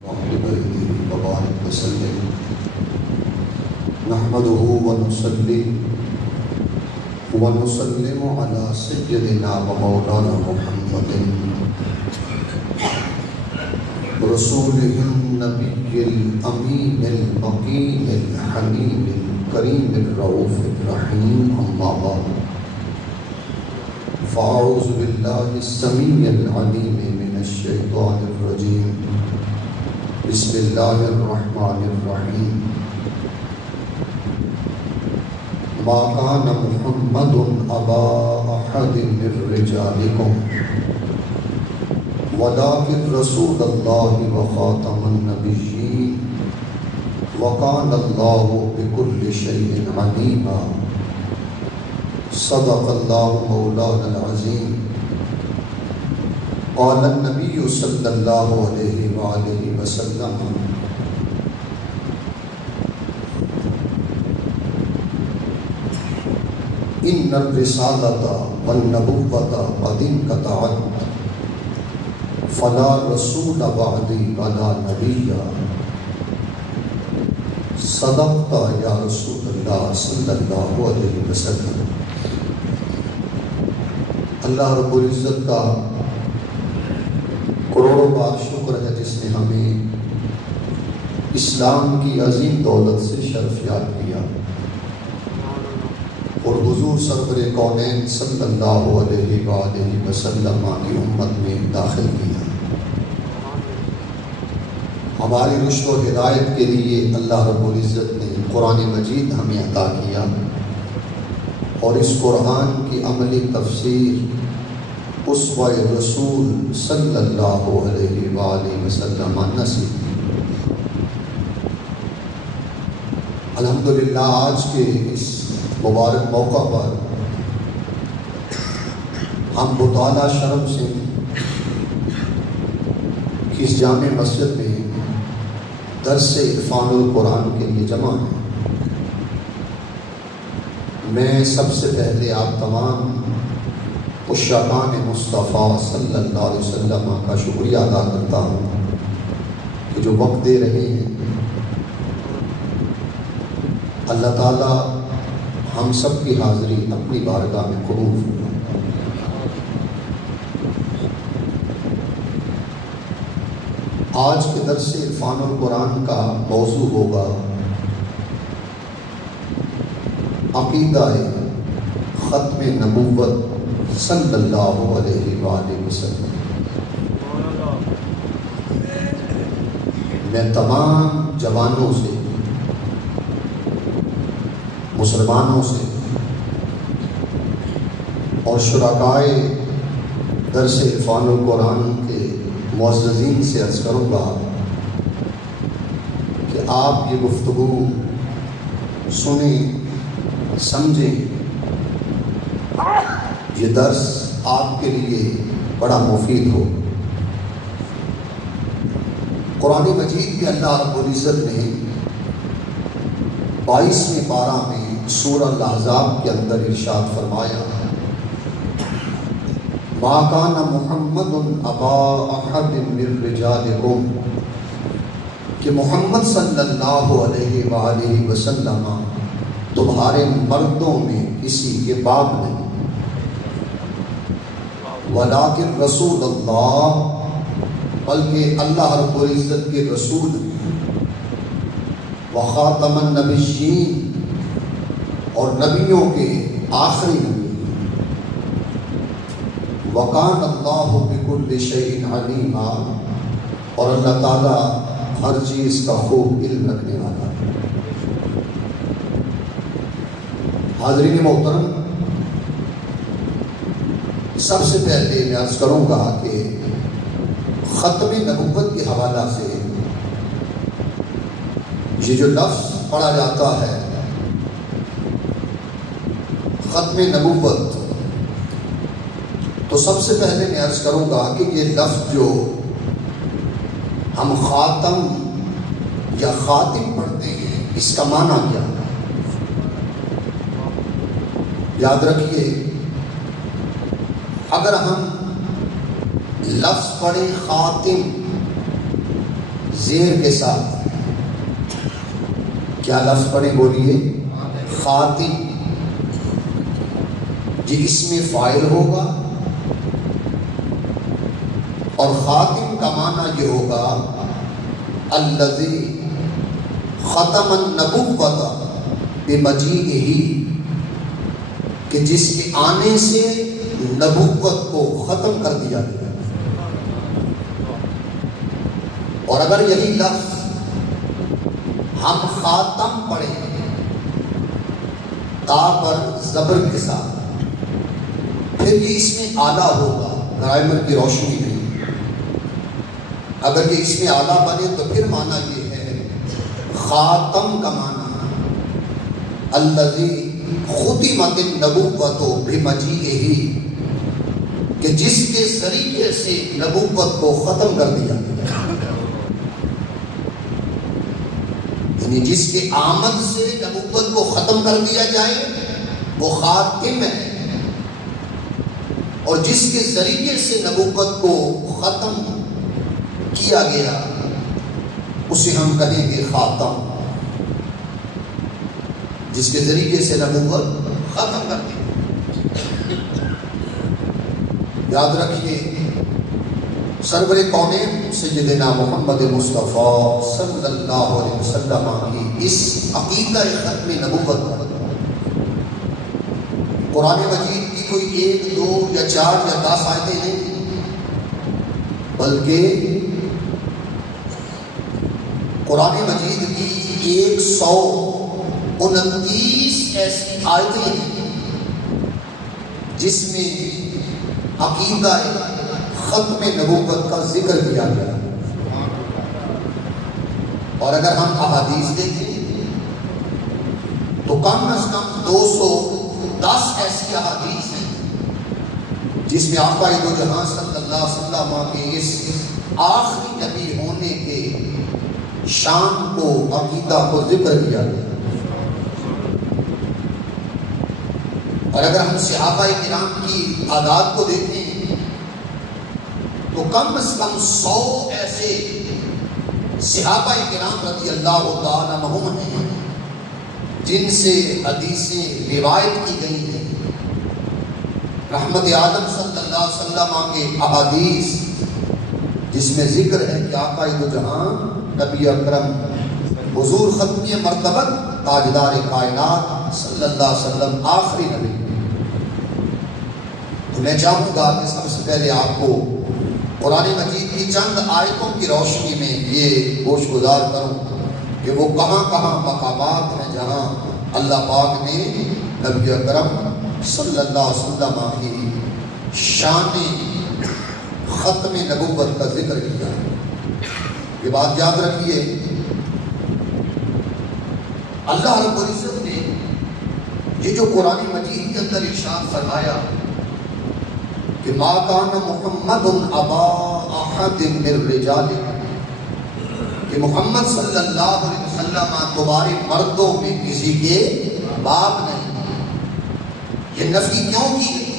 وبارك وسلم نحمده ونصلي ونسلم على سيدنا ومولانا محمد رسوله النبي الأمين المقيم الحليم الكريم الرؤوف الرحيم أما بعد فأعوذ بالله السميع العليم من الشيطان الرجيم بسم الله الرحمن الرحيم ما كان محمد أبا أحد من رجالكم ولكن رسول الله وخاتم النبيين وكان الله بكل شيء عليما صدق الله مولانا العظيم قال النبي صلى الله عليه وآله وسلم إن الرسالة والنبوة قد انقطعت فلا رسول بعدي ولا نبي صدقت یا رسول اللہ صلی اللہ علیہ وسلم۔ اللہ رب العزت کا کروڑوں بار شکر ہے جس نے ہمیں اسلام کی عظیم دولت سے شرف یاب کیا اور حضور سرور کونین صلی اللہ علیہ وآلہ وسلم کی امت میں داخل کیا۔ ہماری رشد و ہدایت کے لیے اللہ رب العزت نے قرآن مجید ہمیں عطا کیا اور اس قرآن کی عملی تفسیر اسوہ رسول صلی اللہ علیہ وآلہ وسلم نصیب۔ الحمدللہ آج کے اس مبارک موقع پر ہم بطالہ شرم سے اس جامع مسجد میں درس عرفان القرآن کے لیے جمع ہیں۔ میں سب سے پہلے آپ تمام عشاقان مصطفیٰ صلی اللہ علیہ وسلم کا شکریہ ادا کرتا ہوں کہ جو وقت دے رہے ہیں۔ اللہ تعالی ہم سب کی حاضری اپنی بارگاہ میں قبول فرمائے۔ آج کے درس عرفان القرآن کا موضوع ہوگا عقیدہ ختم نبوت صلی اللہ علیہ وآلہ وسلم۔ میں تمام جوانوں سے، مسلمانوں سے اور شرکائے درس عرفان القرآن کے معززین سے عرض کروں گا کہ آپ یہ گفتگو سنیں، سمجھیں، یہ درس آپ کے لیے بڑا مفید ہو۔ قرآن مجید میں اللہ رب العزت نے 22ویں پارہ میں سورہ الاحزاب کے اندر ارشاد فرمایا ما کان محمد ابا احد من رجالکم، کہ محمد صلی اللہ علیہ وآلہ وسلم تمہارے مردوں میں کسی کے باپ نہیں، ولیکن رسول اللہ، بلکہ اللہ رب العزت کے رسول وخاتم النبیین، اور نبیوں کے آخری نبی، وکان اللہ بکل شیء علیما، اور اللہ تعالیٰ ہر چیز کا خوب علم رکھنے والا۔ حاضرین محترم، سب سے پہلے میں عرض کروں گا کہ ختم نبوت کے حوالہ سے یہ جو لفظ پڑھا جاتا ہے ختم نبوت، تو سب سے پہلے میں عرض کروں گا کہ یہ لفظ جو ہم خاتم یا خاتم پڑھتے ہیں اس کا معنی کیا ہے؟ یاد رکھیے، اگر ہم لفظ پڑھیں خاتم زیر کے ساتھ کیا لفظ پڑھیں بولیے؟ خاتم. جی اس میں فاعل ہوگا اور خاتم کا معنی یہ ہوگا الذی ختم النبوۃ بمجیئہ، کہ جس کے آنے سے نبوت کو ختم کر دیا گیا. اور اگر یہی لفظ ہم خاتم پڑھیں تا پر زبر کے ساتھ، پھر یہ اس میں آلہ ہوگا، گرامر کی روشنی نہیں. اگر یہ اس میں آلہ بنے تو پھر معنی یہ ہے خاتم کا معنی الذی ختمت النبوۃ بمجیئہ، کہ جس کے ذریعے سے نبوت کو ختم کر دیا گیا. یعنی جس کے آمد سے نبوت کو ختم کر دیا جائے وہ خاتم ہے، اور جس کے ذریعے سے نبوت کو ختم کیا گیا اسے ہم کہیں گے خاتم. جس کے ذریعے سے نبوت ختم کر دی. یاد رکھیے سرور کونین سیدنا محمد مصطفیٰ صلی اللہ علیہ وسلم کی اس عقیدہ ختم نبوت پر قرآن مجید کی کوئی 1 2 یا 4 یا 10 آیتیں نہیں، بلکہ قرآن مجید کی 129 ایسی آیتیں ہیں جس میں عقیدہ ختم نبوت کا ذکر کیا گیا. اور اگر ہم احادیث دیکھیں تو کم از کم 210 ایسی احادیث ہیں جس میں آقا دو جہاں صلی اللہ علیہ وسلم کے اس آخری نبی ہونے کے شان کو، عقیدہ کو ذکر کیا گیا. اور اگر ہم صحابہ کرام کی تعداد کو دیکھیں تو کم از کم 100 ایسے صحابہ کرام رضی اللہ تعالیٰ عنہم ہیں جن سے حدیثیں روایت کی گئی ہیں. رحمت عالم صلی اللہ علیہ وسلم کے احادیث جس میں ذکر ہے کہ آقا دو جہاں نبی اکرم حضور ختمی مرتبت تاجدار کائنات صلی اللہ علیہ وسلم آخری نبی. تو میں چاہوں گا کہ سب سے پہلے آپ کو قرآن مجید کی چند آیتوں کی روشنی میں یہ گوش گزار کروں کہ وہ کہاں کہاں مقامات ہیں جہاں اللہ پاک نے نبی اکرم صلی اللہ علیہ وسلم کی شان ختم نبوت کا ذکر کیا. یہ بات یاد رکھیے اللہ رب العزت نے یہ جو قرآن مجید کے اندر ارشاد فرمایا کہ ما کان محمد ابا احد من الرجال، کہ محمد صلی اللہ علیہ وسلم تمہارے مردوں میں کسی کے باپ نہیں. یہ نفی کیوں کی گئی؟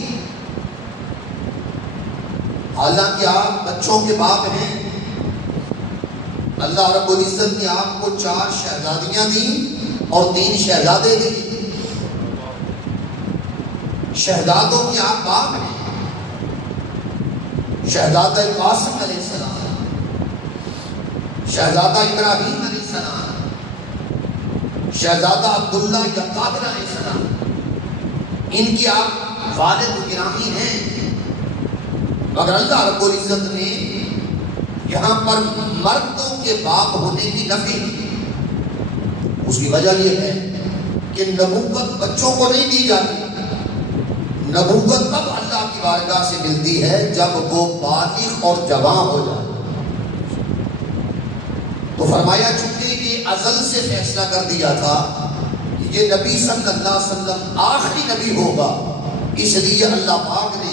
حالانکہ آپ بچوں کے باپ ہیں. اللہ رب العزت نے آپ کو 4 شہزادیاں دیں اور 3 شہزادے دیے. شہزادوں کے آپ باپ ہیں. شہزادہ قاسم علیہ السلام، شہزادہ ابراہیم علیہ السلام، شہزادہ عبداللہ یا قادر علیہ السلام، ان کی آپ والد گرامی ہیں. مگر اللہ رب العزت نے یہاں پر مردوں کے باپ ہونے کی نفی کی. اس کی وجہ یہ ہے کہ نبوت بچوں کو نہیں دی جاتی. نبوت تب اللہ کی بارگاہ سے ملتی ہے جب وہ بالغ اور جوان ہو جائے. تو فرمایا چونکہ یہ ازل سے فیصلہ کر دیا تھا کہ یہ نبی صلی اللہ علیہ وسلم آخری نبی ہوگا، اس لیے اللہ پاک نے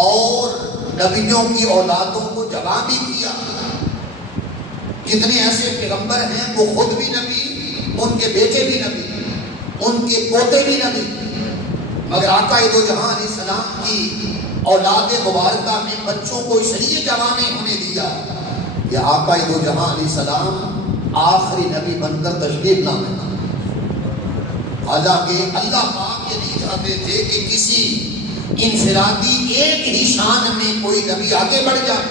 اور نبیوں کی اولادوں کو جوان بھی کیا. کتنے ایسے پیغمبر ہیں وہ خود بھی نبی، ان کے بیٹے بھی نبی، ان کے پوتے بھی نبی. مگر آقا دو جہاں علیہ السلام کی اولاد مبارکہ میں بچوں کو اس لیے جوان نہیں ہونے دیا کہ آقا دو جہاں علیہ السلام آخری نبی بن کر تشریف لائے. حالانکہ اللہ پاک یہ نہیں چاہتے تھے کہ کسی انفرادی ایک ہی شان میں کوئی نبی آگے بڑھ جائے.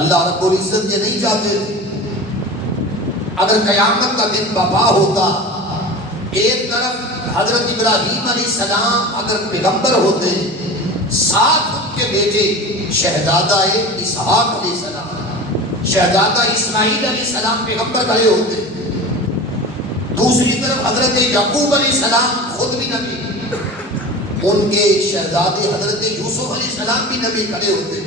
اللہ رب العزت یہ نہیں چاہتے تھے. اگر قیامت کا دن برپا ہوتا، ایک طرف حضرت ابراہیم علیہ السلام اگر پیغمبر ہوتے، ساتھ ان کے بیٹے شہزادہ اسحاق علیہ السلام، شہزادہ اسماعیل علیہ السلام پیغمبر کھڑے ہوتے، دوسری طرف حضرت یعقوب علیہ السلام خود بھی نبی، ان کے شہزادے حضرت یوسف علیہ السلام بھی نبی کھڑے ہوتے،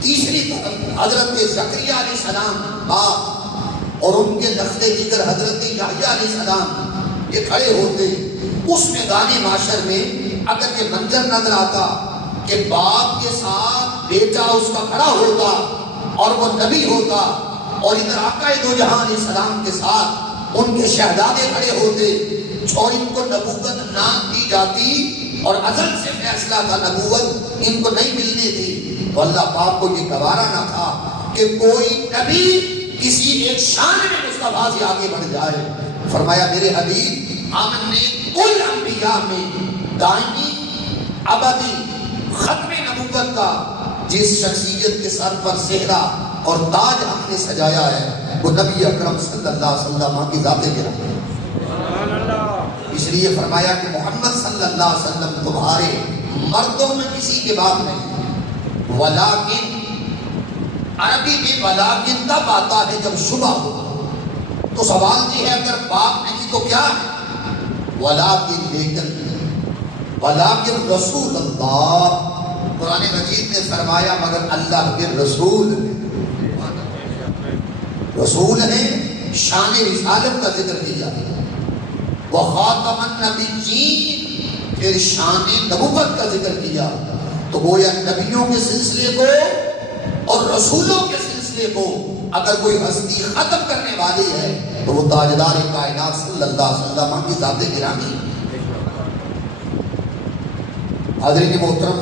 تیسری طرف حضرت زکریا علیہ السلام باپ اور ان کے لخت جگر حضرت یحییٰ علیہ السلام یہ کھڑے ہوتے. اس میدان معاشر میں اگر یہ منظر نظر آتا کہ باپ کے ساتھ بیٹا اس کا کھڑا ہوتا اور وہ نبی ہوتا، اور ادھر آقا دو جہاں علیہ السلام کے ساتھ ان کے شہزادے کھڑے ہوتے اور ان کو نبوت نام دی جاتی اور ازل سے فیصلہ تھا نبوت ان کو نہیں ملنی تھی، تو اللہ پاک کو یہ گوارا نہ تھا کہ کوئی نبی کسی ایک شان میں مصطفیٰ سے آگے بڑھ جائے. فرمایا میرے حبیب آمن نے کل انبیاء میں دائمی ابدی ختم نبوت کا جس شخصیت کے سر پر صحرا اور تاج ہم نے سجایا ہے وہ نبی اکرم صلی اللہ علیہ وسلم کی ذات گرامی. اس لیے فرمایا کہ محمد صلی اللہ علیہ وسلم تمہارے مردوں میں کسی کے باپ نہیں. ولیکن عربی میں ولیکن تب آتا ہے جب شبہ ہو. تو سوال یہ ہے اگر باپ نہیں تو کیا ہے؟ ولیکن لیکن، ولیکن رسول اللہ، قرآن مجید نے فرمایا مگر اللہ کے رسول رسول ہیں. شان رسالت کا ذکر کیا، وخاتم النبیین، پھر شان نبوت کا ذکر کیا. تو گویا نبیوں کے سلسلے کو اور رسولوں کے سلسلے کو اگر کوئی ہستی ختم کرنے والی ہے تو وہ تاجدار کائنات صلی اللہ علیہ وسلم کی ذات گرامی. حضرت محترم،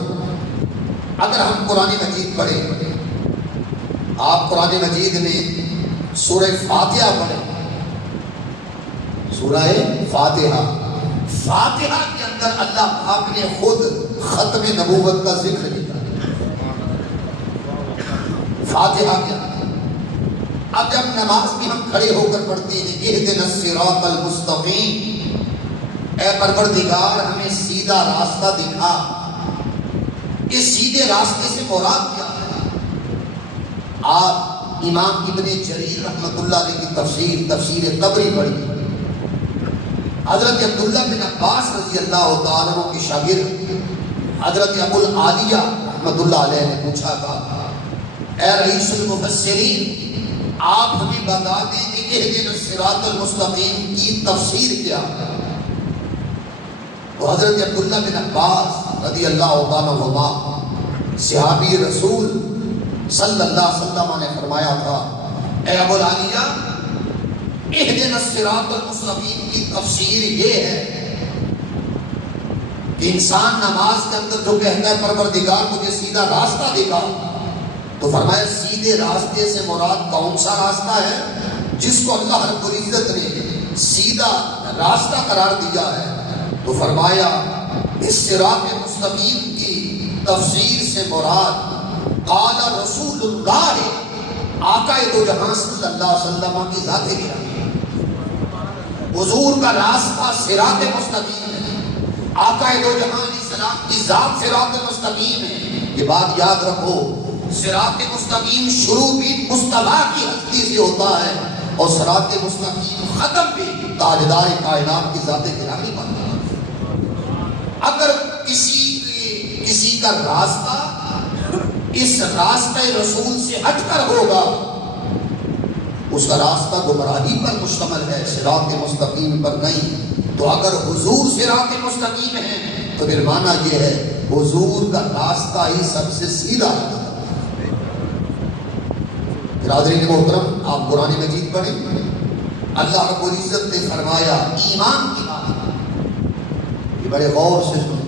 اگر ہم قرآن مجید پڑھیں، آپ قرآن مجید میں سورہ فاتحہ پڑھیں، سورہ فاتحہ کے اندر اللہ پاک نے خود ختم نبوت کا ذکر کیا. فاتحہ کے اندر اب جب نماز میں ہم کھڑے ہو کر پڑھتے ہیں اہدنا الصراط المستقیم، اے پروردگار ہمیں سیدھا راستہ دکھا، اس سیدھے راستے سے مراد کیا ہے؟ آپ امام ابن جریر رحمۃ اللہ علیہ کی تفسیر طبری پڑھی. حضرت عبداللہ بن عباس رضی اللہ تعالیٰ عنہ کے شاگرد حضرت ابو العالیہ رحمۃ اللہ علیہ نے پوچھا تھا اے رئیس المفسرین آپ ہمیں بتا دیں کہ اہدنا الصراط المستقیم کی تفسیر کیا ہے. تو حضرت عبداللہ بن عباس رضی اللہ تعالیٰ عنہ صحابی رسول صلی اللہ علیہ وسلم نے فرمایا تھا اے ابو العالیہ اہدنا الصراط المستقیم کی تفسیر یہ ہے کہ انسان نماز کے اندر جو کہتا ہے پروردگار مجھے سیدھا راستہ دکھا، تو فرمایا سیدھے راستے سے مراد کون سا راستہ ہے جس کو اللہ رب العزت نے سیدھا راستہ قرار دیا ہے. تو فرمایا اس صراط مستقیم کی تفسیر سے مراد قال رسول اللہ، آقا دو جہاں صلی اللہ علیہ وسلم کی ذات گرامی. حضور کا راستہ صراط مستقیم ہے، آقا دو جہاں علیہ السلام کی ذات صراط مستقیم ہے. یہ بات یاد رکھو، صراط مستقیم شروع بھی مصطفیٰ کی ہستی سے ہوتا ہے اور صراط مستقیم ختم بھی تاجدار کائنات کی ذات گرامی بنتا ہے. اگر کسی کا راستہ اس راستہ رسول سے ہٹ کر ہوگا اس کا راستہ گمراہی پر مشتمل ہے، صراط مستقیم پر نہیں. تو اگر حضور صراط مستقیم ہے تو پھر معنی یہ ہے حضور کا راستہ ہی سب سے سیدھا ہے. برادرین محترم، آپ قرآن مجید پڑھیں، اللہ رب العزت نے فرمایا ایمان کی بات، یہ بڑے غور سے سنیں،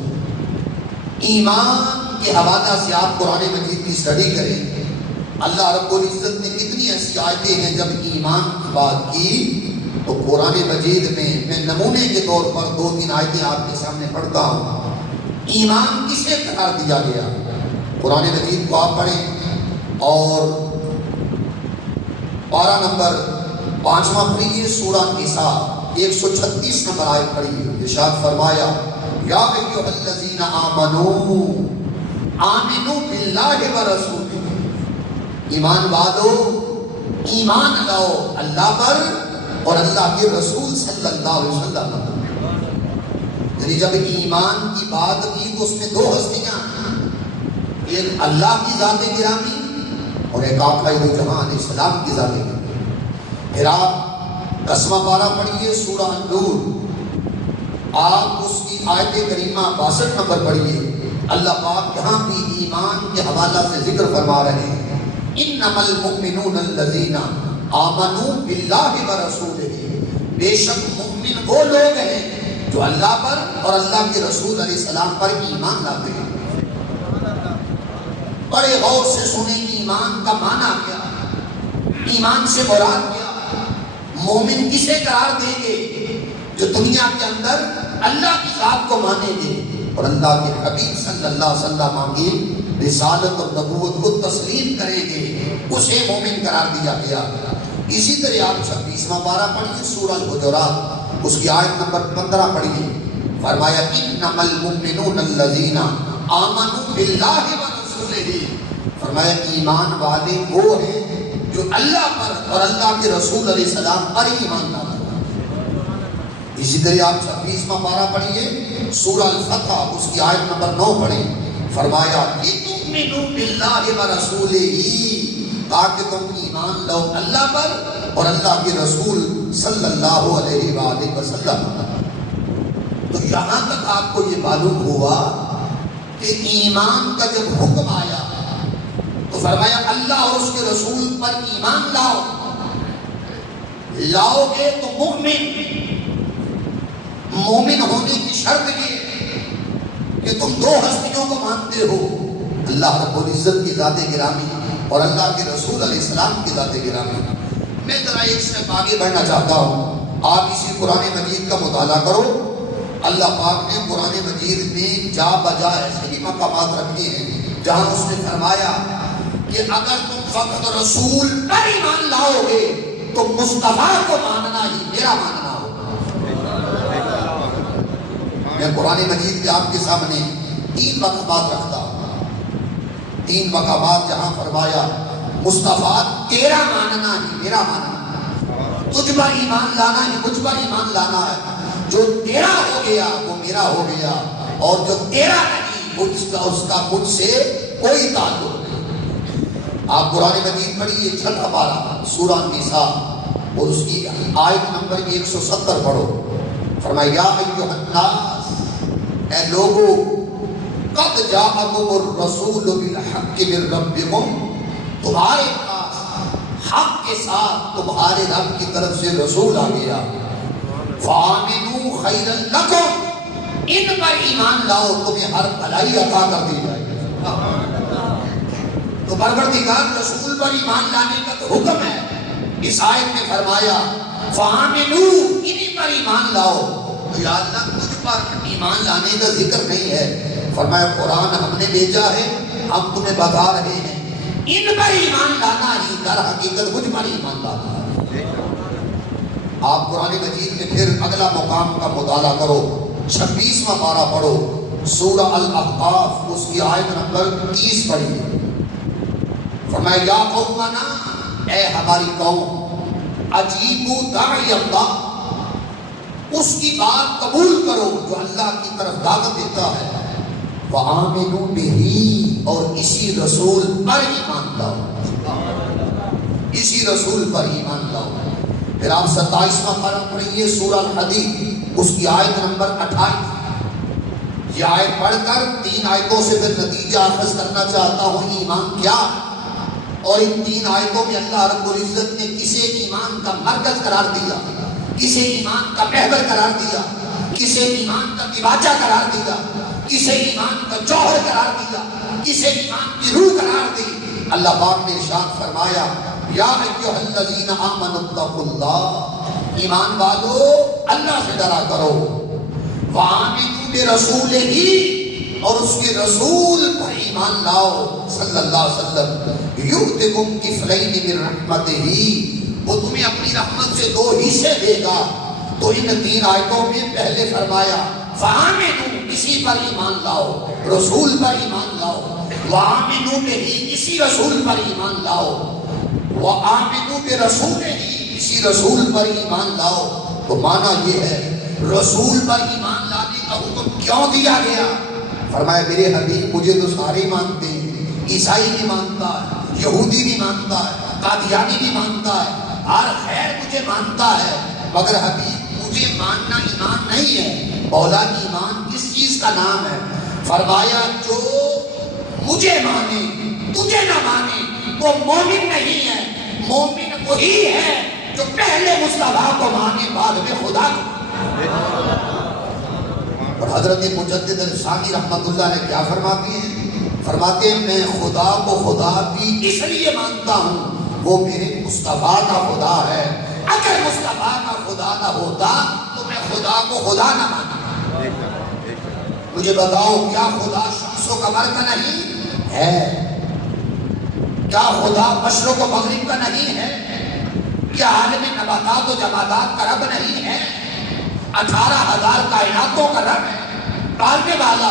ایمان کے حوالہ سے آپ قرآن مجید کی اسٹڈی کریں، اللہ رب العزت نے کتنی ایسی آیتیں ہیں جب ایمان کی بات کی تو قرآن مجید میں نمونے کے طور پر 2-3 آیتیں آپ کے سامنے پڑھتا ہوں۔ ایمان کسے قرار دیا گیا؟ قرآن مجید کو آپ پڑھیں اور پارہ نمبر 5واں پڑھیے، سورہ نساء 136 نمبر آیت پڑھیے۔ ارشاد فرمایا یا ایھا الذین آمنو آمنوا باللہ ورسولہ، ایمان والو ایمان لاؤ اللہ پر اور اللہ کے رسول صلی اللہ علیہ وسلم پر۔ یعنی جب ایمان کی بات کی تو اس میں 2 ہستیاں، ایک اللہ کی ذات گرامی اور ایک آقا دو جہاں علیہ السلام کی ذات گرامی۔ پھر آپ 10واں پارہ پڑھیے سورہ النور، آپ اس کی آیت کریمہ 62 نمبر پڑھیے۔ اللہ پاک یہاں بھی ایمان کے حوالہ سے ذکر فرما رہے ہیں، انما المؤمنون الذین آمنوا باللہ ورسولہ، بے شک مومن وہ لوگ ہیں جو اللہ پر اور اللہ کے رسول علیہ السلام پر ایمان لاتے ہیں۔ بڑے غور سے سنیں ایمان کا معنی کیا، ایمان سے مراد کیا، مومن کسے قرار دیں گے؟ جو دنیا کے اندر اللہ کی ذات کو مانیں گے اور اللہ کے حبیب صلی اللہ علیہ وسلم کی رسالت اور نبوت کو تسلیم کریں گے، اسے مومن قرار دیا گیا۔ اسی طرح آپ 26واں پارہ پڑھیے سورہ الحجرات، اس کی آیت نمبر 15 پڑھیے۔ فرمایا انما المؤمنون الذین آمنوا باللہ ورسولہ، فرمایا ایمان والے وہ ہیں جو اللہ پر اور اللہ کے رسول علیہ السلام پر ایمان لاتے ہیں۔ اسی طرح آپ 26واں پارہ پڑھیے سورہ الفتح، اس کی آیت نمبر 9 پڑھیں۔ فرمایا لِتُؤْمِنُوا بِاللَّهِ وَرَسُولِهِ، تاکہ تم ایمان لاؤ اللہ پر اور اللہ کے رسول صلی اللہ علیہ وآلہ وسلم۔ تو یہاں تک آپ کو یہ معلوم ہوا کہ ایمان کا جب حکم آیا تو فرمایا اللہ اور اس کے رسول پر ایمان لاؤ، لاؤ گے تو مومن ہونے کی شرط یہ کہ تم 2 ہستیوں کو مانتے ہو، اللہ رب العزت کی ذات گرامی اور اللہ کے رسول علیہ السلام کی ذات گرامی۔ میں ذرا ایک سٹیپ آگے بڑھنا چاہتا ہوں، آپ اسی قرآن مجید کا مطالعہ کرو۔ اللہ پاک نے قرآن مجید میں جا بجا ایسے ہی مقامات رکھے ہیں جہاں اس نے فرمایا کہ اگر تم فقط رسول پر ایمان لاؤ گے تو مصطفیٰ کو ماننا ہی میرا ماننا ہوگا۔ میں قرآن مجید کے آپ کے سامنے 3 مقامات رکھتا ہوں، 3 مقامات جہاں فرمایا مصطفیٰ تیرا ماننا ہی میرا ماننا، تجھ پر ایمان لانا ہی مجھ پر ایمان لانا ہے، جو تیرا ہو گیا وہ میرا ہو گیا اور جو تیرا نہیں اس کا مجھ سے کوئی تعلق نہیں۔ آپ قرآن مجید پڑھیے 6واں پارہ سورہ نساء اور اس کی آیت نمبر 170 پڑھو۔ فرمایا یا ایھا الناس، اے لوگو، قد جاءکم الرسول بالحق من ربکم، تمہارے پاس حق کے ساتھ تمہارے رب کی طرف سے رسول آ گیا۔ فآمنوا خیرا لکم، ان پر ایمان لاؤ تمہیں ہر بھلائی عطا کر دی جائے گی۔ تو پروردگار رسول پر ایمان لانے کا تو حکم ہے، اس آیت میں فرمایا فآمنوا، انہی پر ایمان لاؤ۔ تو یا اللہ تجھ پر ایمان لانے کا ذکر نہیں ہے، فرمایا قرآن ہم نے بھیجا ہے، ہم تمہیں بتا رہے ہیں ان پر ایمان لانا ہی در حقیقت مجھ پر ایمان لانا ہے۔ آپ قرآن مجید میں پھر اگلا مقام کا مطالعہ کرو، 26واں پارہ پڑھو سورہ الاحقاف، اس کی آیت نمبر 30 پڑھیے۔ فرمایا یا قومنا، اے ہماری قوم، اجیبوا داعی اللہ، اس کی بات قبول کرو جو اللہ کی طرف دعوت دیتا ہے، وآمنوا بہ، اور اسی رسول پر ایمان لاؤ، اسی رسول پر ایمان لاؤ۔ پھر آپ 27واں پارہ پڑھیے سورہ الحدید، اس کی آیت نمبر 28۔ یہ آیت پڑھ کر 3 آیتوں سے پھر نتیجہ اخذ کرنا چاہتا ہوں ایمان کیا، اور ان 3 آیتوں میں اللہ رب العزت نے کسے ایمان کا مرکز قرار دیا، کسے ایمان کا محور قرار دیا، کسے ایمان کا دیباچہ قرار دیا، کسے ایمان کا جوہر قرار دیا، اسے ایمان کی روح قرار دی۔ اللہ پاک نے ارشاد فرمایا یا ایھا الذین آمنوا اتقوا اللہ، ایمان والو اللہ سے ڈرا کرو، وآمنوا برسولہ، اور اس کے رسول پر ایمان لاؤ صلی اللہ علیہ وسلم، یؤتکم کفلین من رحمتہ، وہ تمہیں اپنی رحمت سے 2 حصے دے گا۔ تو ان 3 آیتوں میں پہلے فرمایا فآمنوا، اسی پر ایمان لاؤ، رسول پر ایمان لاؤ، وآمنوا بہ، اسی رسول پر ایمان لاؤ، وآمنوا برسولہ، اسی رسول پر ایمان لاؤ۔ تو معنی یہ ہے رسول پر ایمان لانے کا حکم کیوں دیا گیا؟ فرمایا میرے حبیب مجھے تو سارے مانتے ہیں، عیسائی بھی مانتا ہے، یہودی بھی مانتا ہے، قادیانی بھی مانتا ہے، ہر خیر مجھے مانتا ہے، مگر حبیب مجھے ماننا ایمان نہیں ہے۔ مولا ایمان کس چیز کا نام ہے؟ فرمایا جو مجھے مانے تجھے نہ مانے وہ مومن نہیں ہے، مومن وہی ہے جو پہلے مصطفیٰ کو مانے بعد میں خدا کو۔ اور حضرت مجدد الثانی رحمت اللہ نے کیا فرماتے ہیں؟ فرماتے ہیں میں خدا کو خدا بھی اس لیے مانتا ہوں وہ میرے مصطفیٰ کا خدا ہے، اگر مصطفیٰ کا خدا نہ ہوتا تو میں خدا کو خدا نہ مانتا۔ مجھے بتاؤ کیا خدا شمس و قمر کا نہیں ہے؟ کیا خدا مشرق و مغرب کا نہیں ہے؟ کیا عالم نباتات و جمادات کا رب نہیں ہے؟ 18,000 کائناتوں کا رب ہے، پالنے والا۔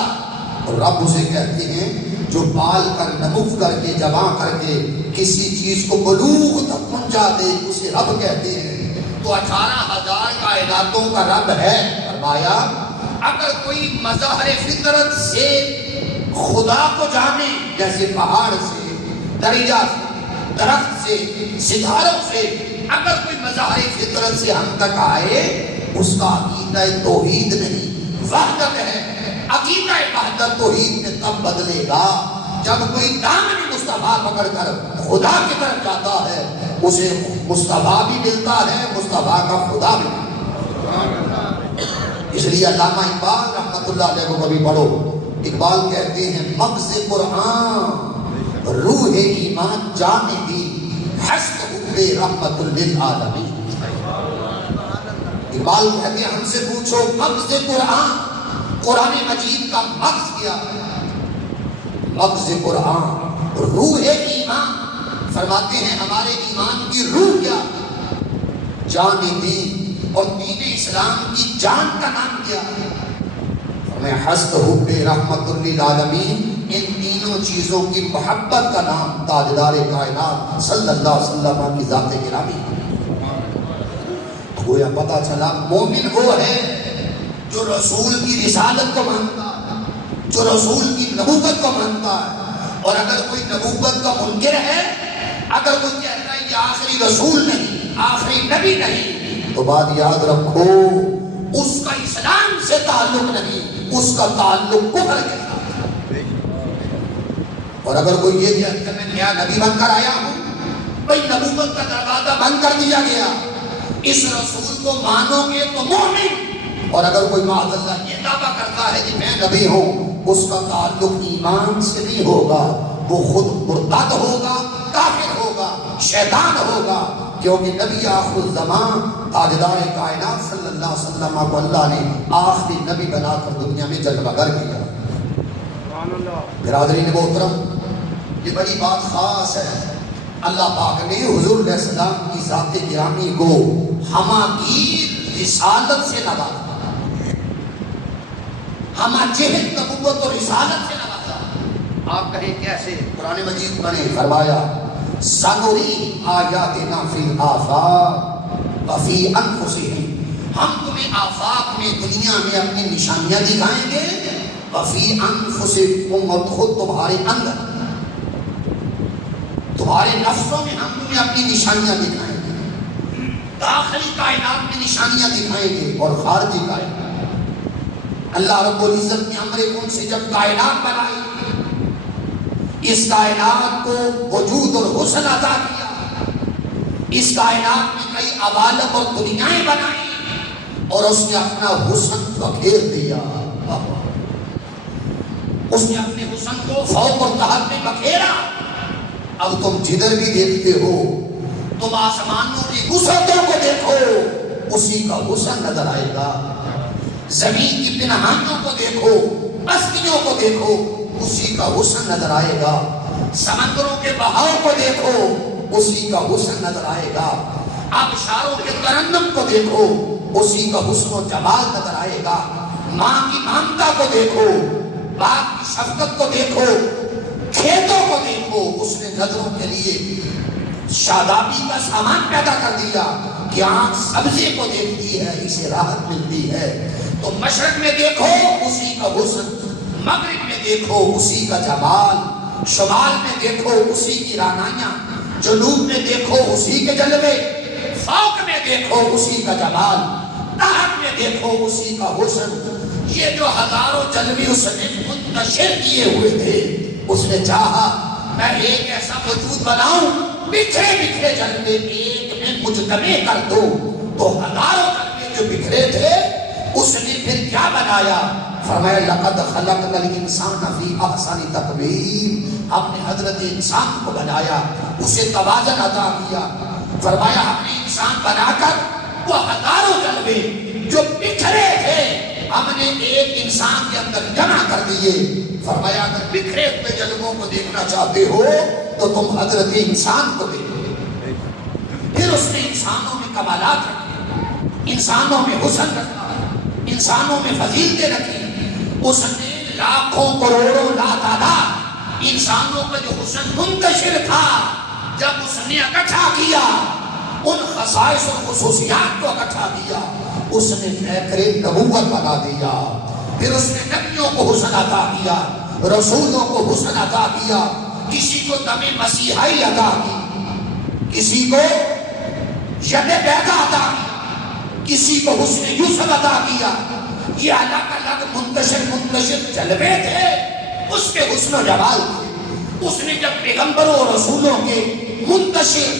اور رب اسے کہتے ہیں جو پال کر نمو کر کے جمع کر کے کسی چیز کو بلوغ تک پہنچا دے اسے رب کہتے ہیں۔ تو 18,000 کائناتوں کا رب ہے۔ فرمایا اگر کوئی مظاہر فطرت سے خدا کو جانے، جیسے پہاڑ سے، دریا سے، درخت سے، ستاروں سے، اگر کوئی مظاہر فطرت سے ہم تک آئے، اس کا عقیدہ توحید نہیں وحدت ہے۔ عقیدہ وحدت توحید میں تب بدلے گا جب کوئی دامن مصطفیٰ پکڑ کر خدا کی طرف جاتا ہے، اسے مصطفیٰ بھی ملتا ہے، مصطفیٰ کا خدا بھی ملتا ہے۔ اس لیے علامہ اقبال رحمت اللہ علیہ کو کبھی پڑھو، اقبال کہتے ہیں مغز قرآن روح ایمان جان دی، حسب حب رحمت للعالمین۔ اقبال کہتے ہیں ہم سے پوچھو مغز قرآن، قرآن مجید کا مغز کیا ہے؟ مغز قرآن روح ایمان، فرماتے ہیں ہمارے ایمان کی روح کیا؟ جان دین، اور دین اسلام کی جان کا نام کیا ہے؟ ہمیں حسب حب رحمت للعالمین، ان تینوں چیزوں کی محبت کا نام تاجدار کائنات صلی اللہ علیہ وسلم کی ذات گرامی۔ گویا پتا چلا مومن وہ ہے جو رسول کی رسالت کو مانتا ہے، جو رسول کی نبوت کو مانتا ہے۔ اور اگر کوئی نبوت کا منکر ہے، اگر کوئی کہتا ہے یہ آخری رسول نہیں، آخری نبی نہیں، تو بات یاد رکھو اس کا اسلام سے تعلق نہیں، اس کا تعلق کفر کے ساتھ۔ اور اگر کوئی یہ کہتا ہے میں نیا نبی بن کر آیا ہوں، بھئی نبوت کا دروازہ بند کر دیا گیا، اس رسول کو مانو گے تو مومن۔ اور اگر کوئی معاذ اللہ یہ دعویٰ کرتا ہے کہ میں نبی ہوں، اس کا تعلق ایمان سے نہیں ہوگا، وہ خود مرتد ہوگا، کافر ہوگا، شیطان ہوگا، کیونکہ نبی آخر الزمان تاجدار کائنات صلی اللہ علیہ وسلم کو اللہ نے آخری نبی بنا کر دنیا میں جلوہ گر کیا۔ برادرین محترم، یہ بڑی بات خاص ہے، اللہ پاک نے حضور علیہ السلام کی ذات گرامی کو ہما کی رسالت سے نوازا، ہما جہد نبوت اور رسالت سے نوازا۔ آپ کہیں کیسے؟ قرآن مجید میں فرمایا سنوری آیاتنا فی الآفاق وفی انفسہم، ہم تمہیں آفاق میں دنیا میں اپنی نشانیاں دکھائیں گے، وفی انفسکم، اور خود تمہارے اندر تمہارے نفسوں میں ہم تمہیں اپنی نشانیاں دکھائیں گے، داخلی کائنات میں نشانیاں دکھائیں گے اور خارجی کائنات۔ اللہ رب العزت نے امر کن سے جب کائنات بنائی، اس کائنات کو وجود اور حسن عطا کیا، اس کائنات میں کئی عوالم اور دنیایں بنائی، اور اس نے اپنا حسن بکھیر دیا۔ اس نے اپنے حسن کو فوق اور تحت میں بکھیرا. اب تم جدھر بھی دیکھتے ہو تم آسمانوں کی وسعتوں کو دیکھو, اسی کا حسن نظر آئے گا. زمین کی پنہانیوں کو دیکھو, بستیوں کو دیکھو, اسی کا حسن نظر آئے گا. سمندروں کے بہاؤ کو دیکھو, اسی کا حسن نظر آئے گا. آبشاروں کے ترنم کو دیکھو, اسی کا حسن و جمال نظر آئے گا. ماں کی ممتا کو دیکھو, باپ کی شفقت کو دیکھو, کھیتوں کو دیکھو. اس نے نظروں کے لیے شادابی کا سامان پیدا کر دیا کہ آنکھ سبزے کو دیکھتی ہے, اسے راحت ملتی ہے. تو مشرق میں دیکھو اسی کا حسن, مغرب میں دیکھو اسی کا جمال, شمال میں دیکھو اسی کی رانائیاں, جنوب میں دیکھو اسی کے جلوے, فوق میں دیکھو اسی کا جمال, تحت میں دیکھو اسی کا حسن. یہ جو ہزاروں جلوے اس نے منتشر کیے ہوئے تھے, اس نے چاہا میں ایک ایسا وجود بناؤں بکھرے بکھرے جلوے ایک میں مجتمع کر دوں. تو ہزاروں جلوے جو بکھرے تھے اس نے پھر کیا بنایا؟ فرمایا لقد خلقنا الانسان فی احسن تقویم. ہم نے حضرت انسان کو بنایا, اسے توازن عطا کیا. فرمایا ہم نے انسان بنا کر وہ ہزاروں جلوے جو بکھرے تھے ہم نے ایک انسان کے اندر جمع کر دیے. فرمایا اگر بکھرے ہوئے جلووں کو دیکھنا چاہتے ہو تو تم حضرت انسان کو دیکھو. پھر اس نے انسانوں میں کمالات رکھے, انسانوں میں حسن رکھا, انسانوں میں فضیلتیں رکھی. اس نے لاکھوں کروڑوں لاتعداد انسانوں کا جو حسن منتشر تھا جب اس نے اکٹھا کیا, ان خصائص اور خصوصیات کو اکٹھا کیا, اس نے پیکرے نبوت بنا دیا. پھر اس نے نبیوں کو حسن عطا کیا, رسولوں کو حسن عطا کیا. کسی کو دم مسیحائی عطا کی, کسی کو ید بیضا عطا کیا, کسی کو حسن یوسف عطا کیا. یہ الگ الگ منتشر جلوے تھے, اس کے حسن و جمال تھے. اس نے جب پیغمبروں اور رسولوں کے منتشر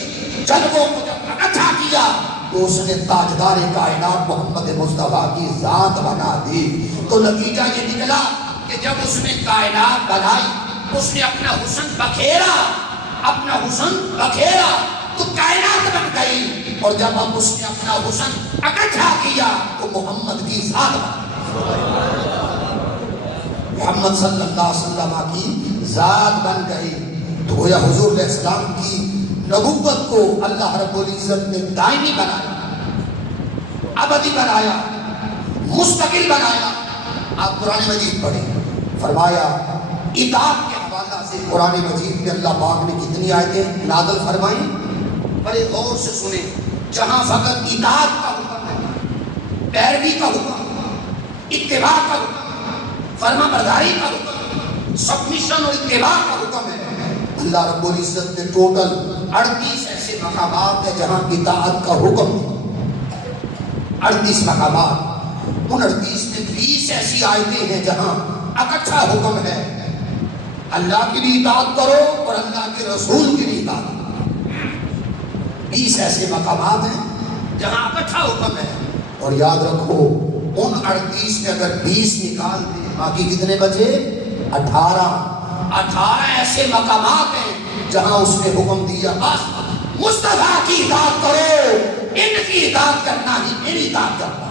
جلووں کو جب اکٹھا کیا تو اس نے تاجدار کائنات محمد مصطفیٰ کی ذات بنا دی. تو نتیجہ یہ نکلا کہ جب اس نے کائنات بنائی اس نے اپنا حسن بکھیرا, اپنا حسن بکھیرا تو کائنات بن گئی. اور جب اب اس نے اپنا حسن اکٹھا کیا تو محمد کی ذات بن گئی, محمد صلی اللہ علیہ وسلم کی ذات بن گئی. تو گویا حضور علیہ السلام کی نبوت کو اللہ رب العزت نے دائمی بنایا, ابدی بنایا, مستقل بنایا. آپ قرآن مجید پڑھیں, فرمایا اطاعت کے حوالہ سے قرآن مجید میں اللہ پاک نے کتنی آیتیں نازل فرمائیں, بڑے غور سے سنیں. جہاں فقط اطاعت کا حکم ہے, پیروی کا حکم, اتباع کا حکم, فرما برداری کا حکم, سبمیشن اور اتباع کا حکم ہے, اللہ رب العزت نے ٹوٹل 38 ایسے مقامات ہیں جہاں اطاعت کا حکم ہے. 38 مقامات, ان 38 میں 20 ایسی آیتیں ہیں جہاں اکٹھا حکم ہے اللہ کی بھی اطاعت کرو اور اللہ کے رسول کی بھی اطاعت کرو. 20 ایسے مقامات ہیں جہاں اکٹھا حکم ہے. اور یاد رکھو ان 38 میں اگر 20 نکال دیں باقی کتنے بچے؟ 18 ایسے مقامات ہیں جہاں اس نے حکم دیا بس مصطفیٰ کی اطاعت کرو, ان کی اطاعت کرنا ہی میری اطاعت کرنا.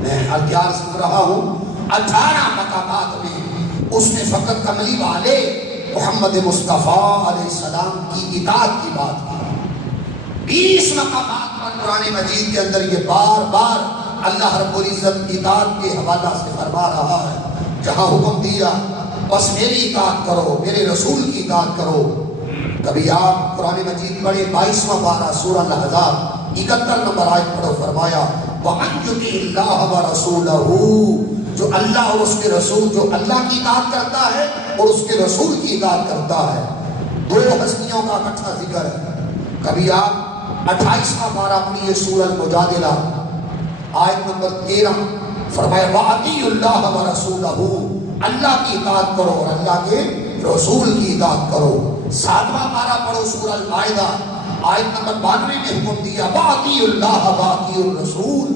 میں اختیار سن رہا ہوں 18 مقامات میں اس نے فقط کملی والے محمد مصطفیٰ علیہ السلام کی اطاعت کی بات کی. 20 مقامات پر قرآن مجید کے اندر یہ بار بار اللہ رب العزت اطاعت کے حوالہ سے فرما رہا ہے. جہاں حکم دیا بس میری اطاعت کرو, میرے رسول کی اطاعت کرو. کبھی آپ قرآن مجید پڑھے 22واں پارہ سورہ الاحزاب 71 نمبر آیت پڑھو, فرمایا وَمَن يُطِعِ اللَّهَ وَرَسُولَهُ, جو اللہ اور اس کے رسول, جو اللہ کی اطاعت کرتا ہے اور اس کے رسول کی اطاعت کرتا ہے. دو ہستیوں کا اکٹھا ذکر ہے. کبھی آپ 28واں پارہ پڑھیے سورہ المجادلہ آیت نمبر 13, فرمایا وَأَطِیعُوا اللَّهَ وَرَسُولَهُ, اللہ کی اطاعت کرو اور اللہ کے رسول کی اطاعت کرو. 7واں پارہ پڑھو سورہ المائدہ آیت نمبر 92 میں حکم دیا وَأَطِیعُوا اللَّهَ وَأَطِیعُوا الرَّسُولَ,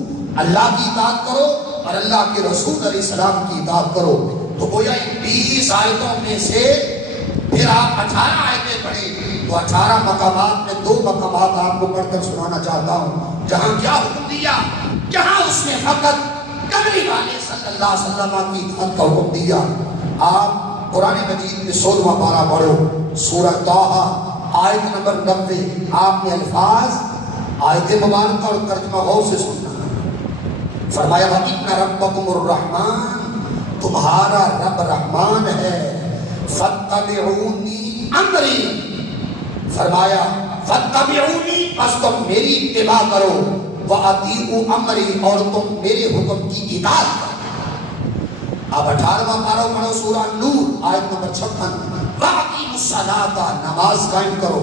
اللہ کی اطاعت کرو اور اللہ کے رسول علیہ السلام کی اطاعت کرو. تو گویا ان 20 آیتوں میں سے پھر آپ 18 آیتیں پڑھیں تو 18 مقامات میں 2 مقامات آپ کو پڑھ کر سنانا چاہتا ہوں جہاں کیا حکم دیا. جہاں اس نے فقط کملی والے صلی اللہ علیہ وسلم کی اطاعت کا حکم دیا. آپ قرآن مجید میں 16واں پارہ پڑھو, سورہ طٰہٰ آیت نمبر 90. آپ نے الفاظ آیت مبارکہ اور ترجمہ غور سے سننا. فرمایا وَإِنَّ رَبَّكُمُ الرَّحْمَٰنُ, تمہارا رب رحمان ہے. فَاتَّبِعُونِي امری, فرمایا فَاتَّبِعُونِی, بس تم میری اتباع کرو. وَأَطِیعُوا امری, اور تم میرے حکم کی اطاعت کرو. اب 18واں پارہ پڑھو سورہ نور آیت نمبر 56. وَأَقِیمُوا الصَّلَاةَ, نماز قائم کرو.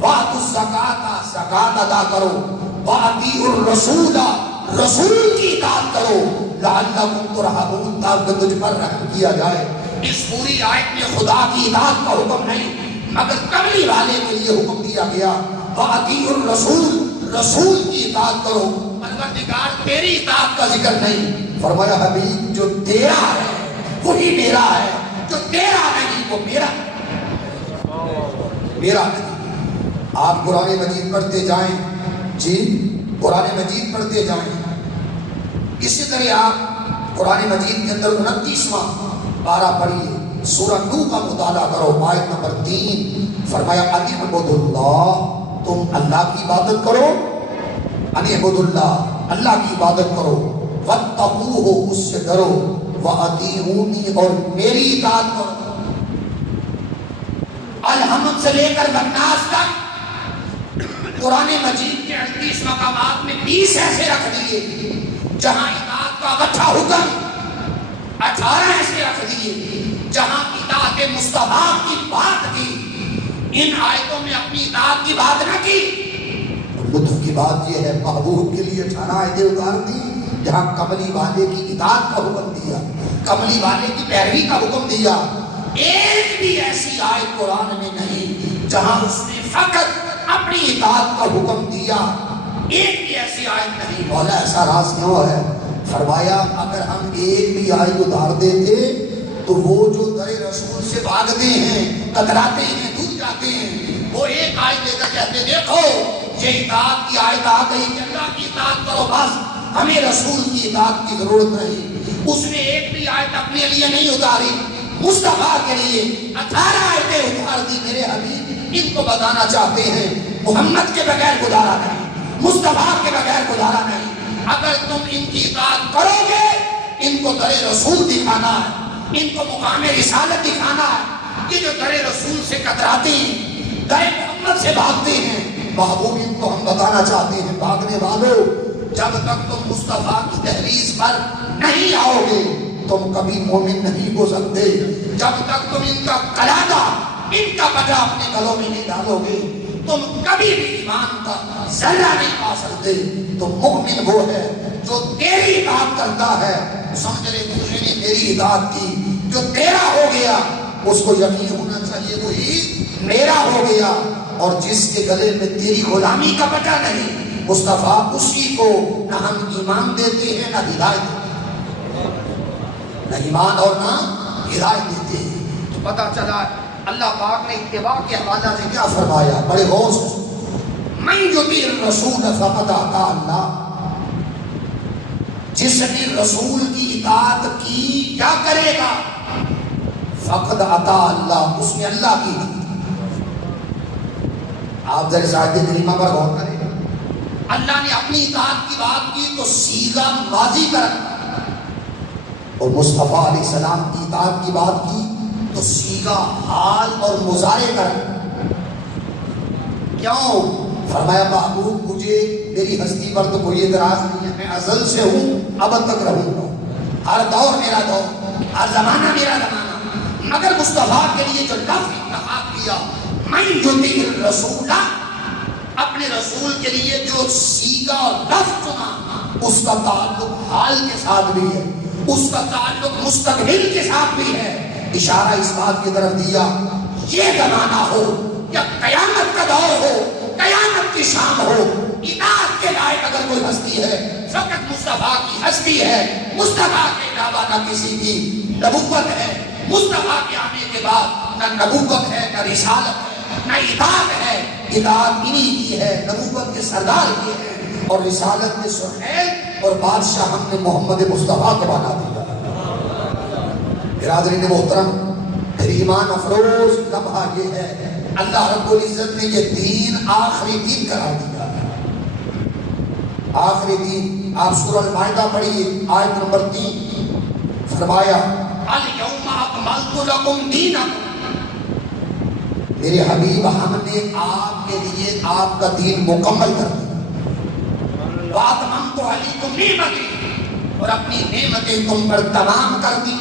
وَآتُوا الزَّکَاةَ, زکات ادا کرو. وَأَطِیعُوا الرَّسُولَ, رسول کی اطاعت کرو. لَعَلَّکُمْ تُرْحَمُونَ, تاکہ تجھ پر رحم کیا جائے. اس پوری آیت میں خدا کی اطاعت کا حکم نہیں مگر کملی والے کے لیے حکم دیا گیا. وَأَطِیعُوا الرَّسُولَ, رسول کی اطاعت کرو. پروردگار تیری اطاعت کا ذکر نہیں. فرمایا حبیب جو تیرا ہے وہی میرا ہے, جو تیرا نہیں وہ میرا نہیں. آپ قرآن مجید پڑھتے جائیں, جی قرآن مجید پڑھتے جائیں. اسی طرح آپ قرآن مجید کے اندر 29واں پارہ پڑھیے, سورہ نو کا مطالعہ کرو آیت نمبر 3. فرمایا اعبدوا اللہ, تم اللہ کی عبادت کرو. اعبدوا اللہ, اللہ کی عبادت کرو. واتقوہ, اس سے ڈرو. وَأَطِیعُونِی, اور میری اطاعت کرو. الحمد سے لے کر والناس تک قرآن مجید کے 38 مقامات میں 20 ایسے رکھ دیے جہاں اطاعت کا اکٹھا حکم. 18 ایسے رکھ دیے جہاں اطاعت مصطفیٰ کی بات کی. ان آیتوں میں اپنی اطاعت کی بات نہ کی. لطف کی بات یہ ہے محبوب کے لیے 18 آیتیں اتار دی جہاں کملی والے کی اطاعت کا حکم دیا, کملی والے کی پیروی کا حکم دیا. ایک بھی ایسی آیت قرآن میں نہیں جہاں اس نے فقط اپنی اطاعت کا حکم دیا. ایک بھی ایسی آیت نہیں. مولا ایسا راز کیوں ہے؟ فرمایا اگر ہم ایک بھی آیت اتار دیتے تو وہ جو در رسول سے بھاگتے ہیں, کتراتے ہیں, دور جاتے ہیں, وہ ایک آیت لے کر کہتے دیکھو یہ اطاعت کی آیت آ گئی کہ اللہ کی اطاعت کرو, بس ہمیں رسول کی اطاعت کی ضرورت نہیں. اس نے ایک بھی آیت اپنے لیے نہیں اتاری, مصطفیٰ کے لیے 18 آیتیں اتار دی. میرے حبیب ان کو بتانا چاہتے ہیں محمد کے بغیر گزارا نہیں, مصطفیٰ کے بغیر گزارا نہیں. اگر تم ان کی اطاعت کرو گے, ان کو در رسول دکھانا ہے, ان کو مقام رسالت دکھانا ہے. یہ جو در رسول سے کتراتے ہیں, در محمد سے بھاگتے ہیں, محبوب ان کو ہم بتانا چاہتے ہیں بھاگنے والوں, جب تک تم مصطفیٰ کی دہلیز پر نہیں آؤ گے تم کبھی مومن نہیں ہو سکتے. جب تک تم ان کا قلادہ, ان کا بجا اپنے گلوں میں نہیں ڈالو گے تم کبھی بھی ایمان کا ذرہ نہیں پا سکتے. تو مومن وہ ہے جو تیری اطاعت کرتا ہے. سمجھ لے دوسرے نے میری اطاعت کی, جو تیرا ہو گیا اس کو یقین ہونا چاہیے وہی میرا ہو گیا. اور جس کے گلے میں تیری غلامی کا پتہ نہیں, مصطفیٰ اسی کو نہ ہم ایمان دیتے ہیں نہ ہدایت دیتے ہیں, نہ ایمان اور نہ ہدایت دیتے ہیں. تو پتہ چلا اللہ پاک نے اتباع کے حوالہ سے کیا فرمایا, بڑے غور سے. من یطیع الرسول فقد اطاع اللہ, جس نے رسول کی اطاعت کی کیا کرے گا, فقد اطاع اللہ, اس نے اللہ کی اطاعت. آپ ذرا آیت کریمہ پر غور کریں. اللہ نے اپنی اطاعت کی بات کی تو صیغہ ماضی کا رکھا, اور مصطفیٰ علیہ السلام کی اطاعت کی بات کی تو صیغہ حال اور مضارع کا رکھا. کیوں؟ فرمایا محبوب مجھے میری ہستی پر تو کوئی اعتراض نہیں ہے, میں ازل سے ہوں ابد تک رہوں گا, ہر دور میرا دور, ہر زمانہ میرا زمانہ. مگر مصطفیٰ کے لیے جو لفظ انتخاب کیا من یطیع الرسول, اپنے رسول کے لیے جو صیغہ اور لفظ چنا اس کا تعلق حال کے ساتھ بھی ہے, اس کا تعلق مستقبل کے ساتھ بھی ہے. اشارہ اس بات کی طرف دیا یہ زمانہ ہو یا قیامت کا دور ہو, قیامت کی شان ہو، اطاعت کے لائق اگر کوئی ہستی ہے فقط مصطفیٰ کی ہستی ہے. مصطفیٰ کے علاوہ نہ کسی کی نبوت ہے. مصطفیٰ کے آنے کے بعد نہ نبوت ہے، نہ رسالت ہے، نہ اطاعت ہے. اطاعت انہی کی ہے، نبوت کے سردار یہ ہے، اور رسالت کے سہیل اور بادشاہ ہم نے محمد مصطفیٰ کو بنا دیا. برادرین محترم، پھر ایمان افروز لمحہ یہ ہے، اللہ رب العزت نے یہ دین آخری دین قرار دیا. آخری دین. آپ سورہ المائدہ پڑھیے آیت نمبر 3. فرمایا الیوم اکملت لکم دینکم. میرے حبیب ہم نے آپ کے لیے آپ کا دین مکمل کر دیا. واتممت علیکم نعمتی، اور اپنی نعمتیں تم پر تمام کر دی.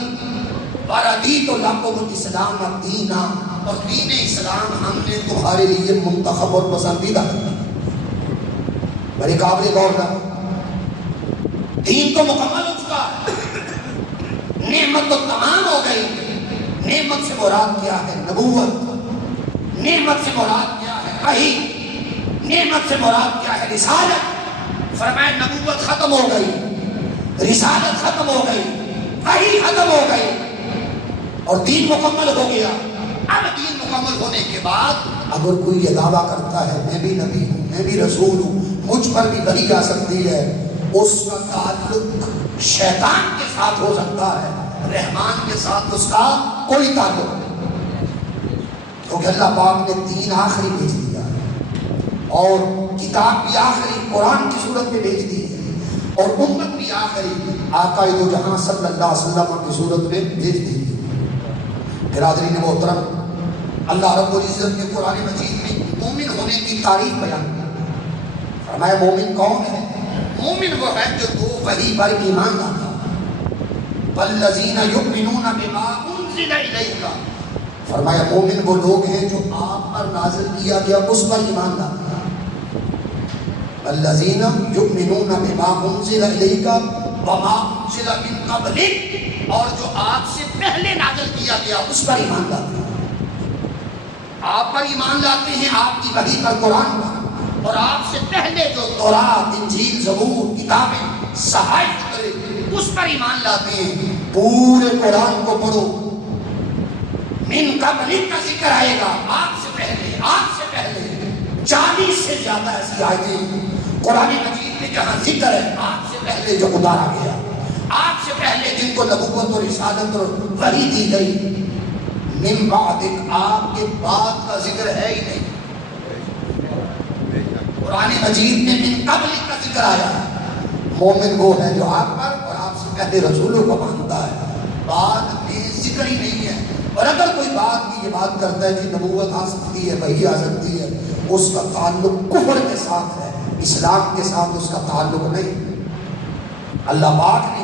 وردیت لکم الاسلام دینا، اور دین اسلام ہم نے تمہارے لیے منتخب اور پسندیدہ کر دیا. بڑے قابل غور کا دین تو مکمل ہو چکا ہے، نعمت تو تمام ہو گئی. نعمت سے مراد کیا ہے؟ نبوت. نعمت سے مراد کیا ہے؟ وحی. نعمت سے مراد کیا ہے؟ رسالت. فرمایا نبوت ختم ہو گئی، رسالت ختم ہو گئی، وحی ختم ہو گئی، اور دین مکمل ہو گیا. اب دین مکمل ہونے کے بعد اگر کوئی یہ دعویٰ کرتا ہے میں بھی نبی ہوں، میں بھی رسول ہوں، مجھ پر بھی وحی آ سکتی ہے، اس کا تعلق شیطان کے ساتھ ہو سکتا ہے، رحمان کے ساتھ اس کا کوئی تعلق نہیں. کیونکہ اللہ پاک نے دین آخری بھیج دیا اور کتاب بھی آخری قرآن کی صورت میں بھیج دی ہے، اور امت بھی آخری آقا دو جہاں صلی اللہ علیہ وسلم کی صورت میں بھیج دی ہے. برادرین محترم، اللہ رب العزت نے قرآن مجید میں مومن ہونے کی تعریف بیان کی. فرمایا مومن کون ہے؟ مومن وہ ہے جو دو وحی پر ایمان لاتا. والذین یؤمنون بما انزل الیک. فرمایا مومن وہ لوگ ہیں جو آپ پر نازل کیا گیا اس پر ایمان لاتا. والذین یؤمنون بما انزل الیک وما انزل من قبلک، اور جو آپ سے پہلے نازل کیا گیا اس پر ایمان لاتے ہیں. آپ پر ایمان لاتے ہیں، آپ کی وحی پر، قرآن پر، اور آپ سے پہلے جو تورات، انجیل، زبور، کتابیں، صحائف کرے اس پر ایمان لاتے ہیں. پورے قرآن کو پڑھو، من قبلک کا ذکر آئے گا، آپ سے پہلے، آپ سے پہلے 40 سے زیادہ ایسی آیتیں قرآن مجید میں جہاں ذکر ہے آپ سے پہلے جو اتارا گیا، آپ سے پہلے جن کو نبوت اور رسالت اور وحی دی گئی. من بعدک، آپ کے بعد کا ذکر ہے ہی نہیں. قرآن مجید میں من قبلک کا ذکر آیا ہے. مومن وہ ہے جو آپ پر اور آپ سے پہلے رسولوں کو مانتا ہے، بعد میں ذکر ہی نہیں ہے. اور اگر کوئی بات کی یہ بات کرتا ہے کہ نبوت آ سکتی ہے، وحی آ سکتی ہے، اس کا تعلق کفر کے ساتھ ہے، اسلام کے ساتھ اس کا تعلق نہیں. اللہ پاک نے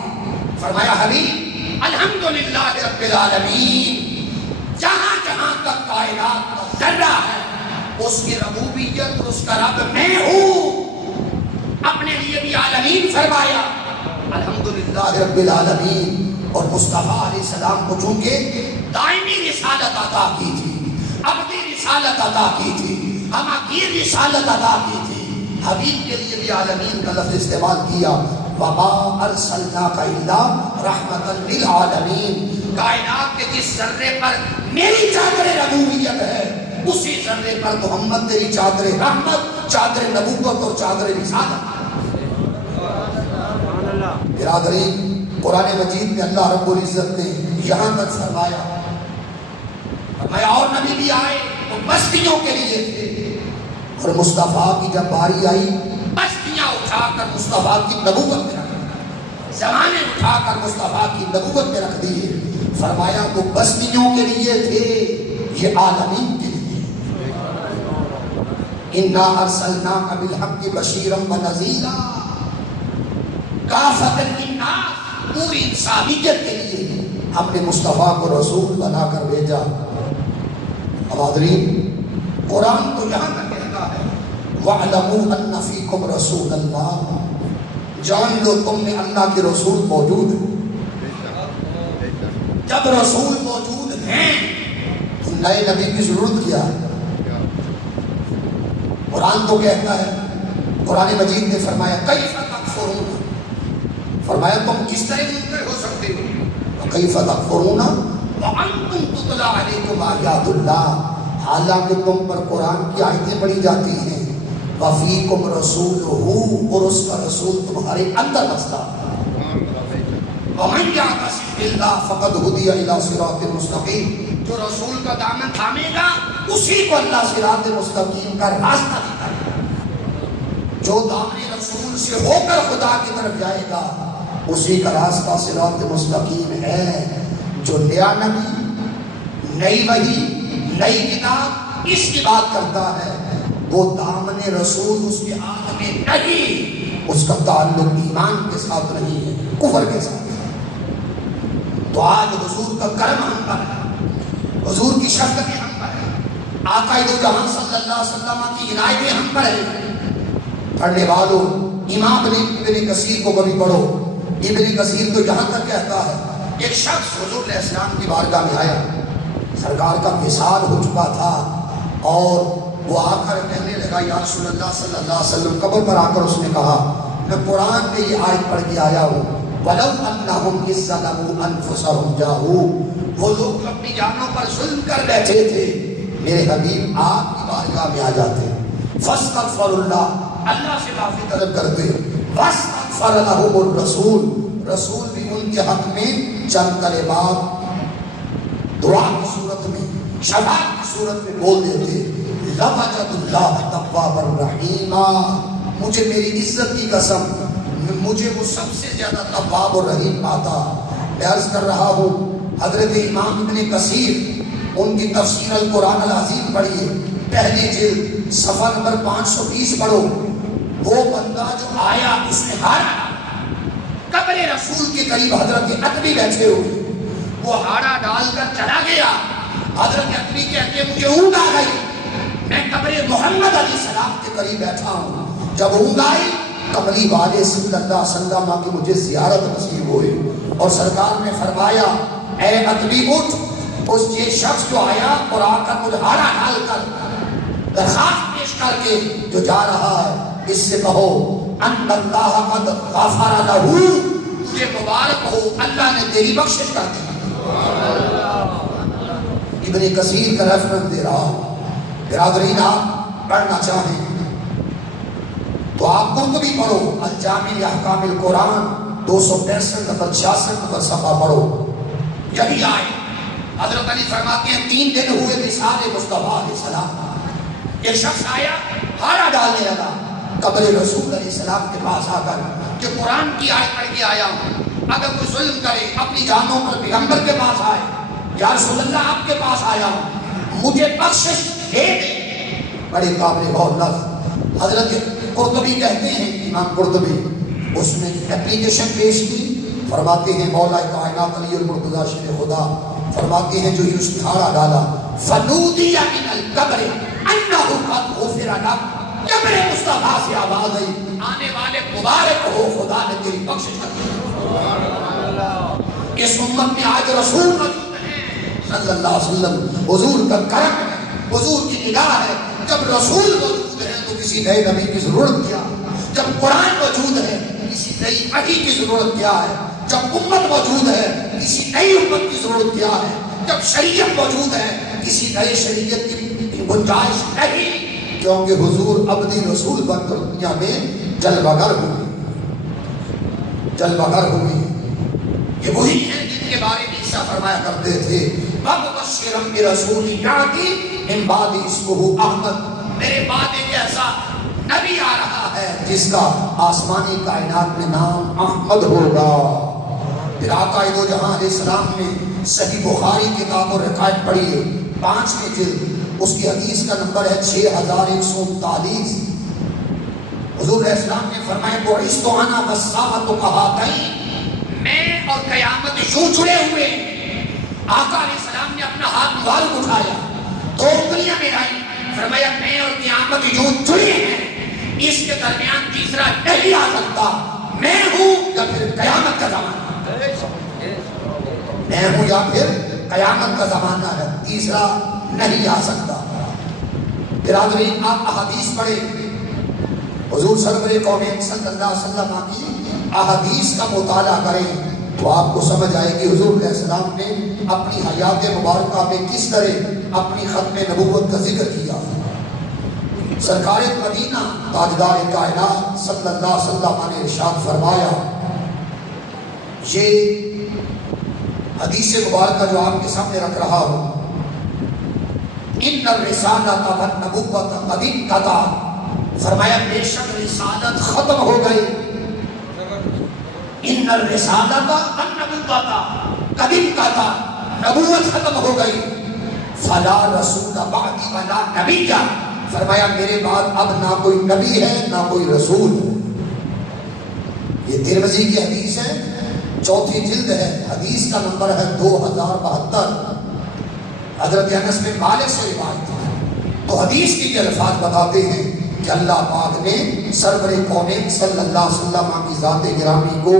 فرمایا حبیب الحمدللہ رب العالمین، جہاں جہاں تک کائنات کا ذرہ ہے اس کی ربوبیت، اس کا رب میں ہوں. اپنے لیے بھی عالمین فرمایا الحمدللہ رب العالمین. اور مصطفیٰ علیہ السلام کو چونکہ دائمی رسالت عطا کی تھی، ابدی رسالت عطا کی تھی، ہماگیر رسالت عطا کی تھی، حبیب کے لیے بھی عالمین کا لفظ استعمال کیا. وما ارسلناک الا رحمتا للعالمین. کائنات کے جس ذرے پر میری چادر ربوبیت ہے اسی ذرے پر محمد تیری چادر رحمت، چادر نبوت اور چادر رسالت. برادرین، قرآن مجید میں اللہ رب العزت نے یہاں تک فرمایا اور نبی بھی آئے تو بستیوں کے لیے تھے، اور مصطفیٰ کی جب باری آئی بستیاں اٹھا کر مصطفیٰ کی نبوت میں رکھ دی، زمانے اٹھا کر مصطفیٰ کی نبوت میں رکھ دیے. فرمایا وہ بستیوں کے لیے تھے، یہ عالمین کے لیے. انا ارسلناک بالحق بشیرا ونذیرا کافۃ للناس، پوری انسانیت کے لیے ہم نے مصطفیٰ کو رسول بنا کر بھیجا. حاضرین، قرآن تو یہاں تک کہتا ہے وَاعْلَمُوا أَنَّ فِيكُمْ رَسُولَ اللَّهِ، جان لو تم میں اللہ کے رسول موجود ہیں. جب رسول موجود ہیں تو نئے نبی کی ضرورت کیا ہے؟ قرآن تو کہتا ہے، قرآن مجید نے فرمایا کیف تکفرون، فرمایا تم کس طرح منکر ہو سکتے ہو، کیف تکفرون وانتم تتلی علیکم آیات اللہ، حالانکہ تم پر قرآن کی آیتیں پڑھی جاتی ہیں، وفیکم رسولہ، اور اس کا رسول تمہارے اندر بستا، ومن یعتصم باللہ فقد ہدی الی صراط مستقیم، جو رسول کا دامن تھامے گا اسی کو اللہ صراط مستقیم کا راستہ دکھائے گا، جو دامن رسول سے ہو کر خدا کی طرف جائے گا اسی کا راستہ صراط مستقیم ہے۔ جو نیا نبی، نئی وحی، نئی کتاب اس کی بات کرتا ہے، وہ دامن رسول اس کے ہاتھ میں نہیں، اس کا تعلق ایمان کے ساتھ نہیں ہے، کفر کے ساتھ۔ تو آج حضور کا کرم ہم پر ہے، حضور کی شفقتیں ہم پر ہے، آقا دو جہاں صلی اللہ علیہ وسلم کی عنایتیں ہم پر ہیں۔ پڑھنے والوں امام ابن کثیر کو کبھی پڑھو، ابن کثیر تو یہاں تک کہتا ہے ایک شخص حضور علیہ السلام کی بارگاہ میں آیا، سرکار کا وصال ہو چکا تھا، اور وہ آ کر کہنے لگا یا رسول اللہ صلی اللہ علیہ وسلم، قبر پر آ کر اس نے کہا میں قرآن میں یہ آیت پڑھ کے آیا ہوں، وَلَوْ أَنَّهُمْ إِذْ ظَلَمُوا أَنفُسَهُمْ جَاءُوا، وہ لوگ جو اپنی جانوں پر ظلم کر بیٹھے تھے میرے حبیب آپ کی بارگاہ میں آ جاتے، فَاسْتَغْفَرُوا اللَّهَ، اللہ سے معافی طلب کرتے، وَاسْتَغْفَرَ لَهُمُ الرَّسُولُ، رسول بھی ان کے حق میں چند کلمات دعا کی صورت میں، شفاعت کی صورت میں بول دیتے، لَوَجَدُ اللَّهَ تَوَّابًا رَحِيمًا، مجھے میری عزت کی قسم مجھے وہ سب سے زیادہ تواب اور رحیم پاتا۔ میں عرض کر رہا ہوں حضرت امام ابن کثیر ان کی تفسیر القرآن العظیم پڑھیے، پہلی جلد صفحہ نمبر 520 پڑھو، وہ بندہ جو آیا اس نے ہارا، قبر رسول کے قریب حضرت عتبی بیٹھے ہوئے، وہ ہارا ڈال کر چلا گیا، حضرت عتبی کہتے مجھے اونگ آ گئی، میں قبر محمد علیہ السلام کے قریب بیٹھا ہوں، جب اونگ آئی قبلی والے صلی اللہ علیہ وسلم کی مجھے زیارت نصیب ہوئی، اور سرکار نے فرمایا اے عتبی اٹھ، اس یہ شخص جو آیا اور آ کر مجھے ہارا ڈال کر درخواست پیش کر کے جو جا رہا ہے اس سے کہو ان اللہ قد غفر لہ، تجھے مبارک ہو اللہ نے تیری بخشش کر دی۔ ابن کثیر کا ریفرنس دے رہا ہوں، برادرین آپ پڑھنا چاہیں تو آپ قرطبی پڑھو، الجامع لاحکام القرآن 265 نمبر 66 نمبر صفحہ پڑھو، یہی آئے حضرت علی فرماتے ہیں 3 دن ہوئے وصال مصطفیٰ علیہ السلام، ایک شخص آیا ہارا ڈالنے لگا قبر رسول علیہ السلام کے پاس آ کر کہ قرآن کی آیت پڑھ کے آیا ہوں، اگر کوئی ظلم کرے اپنی جانوں پر پیغمبر کے پاس آئے، یا رسول اللہ آپ کے پاس آیا ہوں مجھے بخشش دے دے، بڑے قابل غور لفظ حضرت قرطبی کہتے ہیں، امام قرطبی اس نے اپلیکیشن پیش کی، فرماتے ہیں مولا کائنات علی المرتضیٰ شیر خدا فرماتے ہیں جو استخارہ ڈالا فنودی من القبر انہ قد غفر لہ، قبر مصطفیٰ سے آواز آئی آنے والے مبارک ہو خدا نے تیری بخشش کر دی۔ اس امت میں آج رسول موجود ہیں صلی اللہ علیہ وسلم، حضور کا کرم ہے، حضور کی نگاہ ہے، جب رسول موجود ہے تو کسی نئے نبی کی ضرورت کیا، جب قرآن موجود ہے کسی نئی وحی کی ضرورت کیا ہے، جب امت موجود ہے کسی نئی امت کی ضرورت کیا ہے، جب شریعت موجود ہے کسی نئے شریعت کی گنجائش نہیں، کیونکہ حضور ابدی رسول بن کر دنیا میں جلوہ گر ہوئے، جلوہ گر ہوئے۔ یہ وہی ہیں جن کے بارے میں عیسیٰ فرمایا کرتے تھے وَمُبَشِّرًا بِرَسُولٍ يَأْتِي مِن بَعْدِي اسْمُهُ احمد، میرے بعد ایک ایسا نبی آ رہا ہے جس کا آسمانی کائنات میں نام احمد ہوگا۔ پھر آقا دو جہاں علیہ السلام نے صحیح بخاری کتاب اور رکایت پڑھی ہے 5ویں جلد، اس کی حدیث کا نمبر ہے 6139۔ حضور علیہ السلام نے فرمایا بُعِثْتُ أَنَا وَالسَّاعَةُ كَهَاتَيْنِ، میں اور قیامت یوں جڑے ہوئے۔ آقا علیہ السلام نے اپنا ہاتھ مبارک اٹھایا، 2 انگلیاں ملائی، فرمایا میں اور قیامت یوں جڑے ہیں، اس کے درمیان تیسرا نہیں آ سکتا، میں ہوں یا پھر قیامت کا زمانہ، میں ہوں یا پھر قیامت کا زمانہ ہے، تیسرا نہیں آ سکتا۔ برادرین آپ احادیث پڑھیں، حضور سرور کونین صلی اللہ علیہ وسلم کی احادیث کا مطالعہ کریں تو آپ کو سمجھ آئے گی حضور علیہ السلام نے اپنی حیات مبارکہ میں کس طرح اپنی ختم نبوت کا ذکر کیا۔ سرکار مدینہ تاجدار کائنات صلی اللہ علیہ وسلم نے ارشاد فرمایا، یہ حدیث مبارکہ جو آپ کے سامنے رکھ رہا ہوں، ان الرسالۃ والنبوۃ قد انقطع، فرمایا بے شک رسالت ختم ہو گئی، ان الرسالۃ والنبوۃ قد انقطع، نبوت ختم ہو گئی، فلا رسول بعدی ولا نبی، فرمایا میرے بعد اب نہ کوئی نبی ہے نہ کوئی رسول ہے۔ یہ ترمذی کی حدیث ہے، 4 جلد ہے، حدیث کا نمبر ہے 2072، حضرت انس بن مالک سے روایت ہے۔ تو حدیث کی الفاظ بتاتے ہیں کہ اللہ پاک نے سرور کونین صلی اللہ علیہ وسلم کی ذات گرامی کو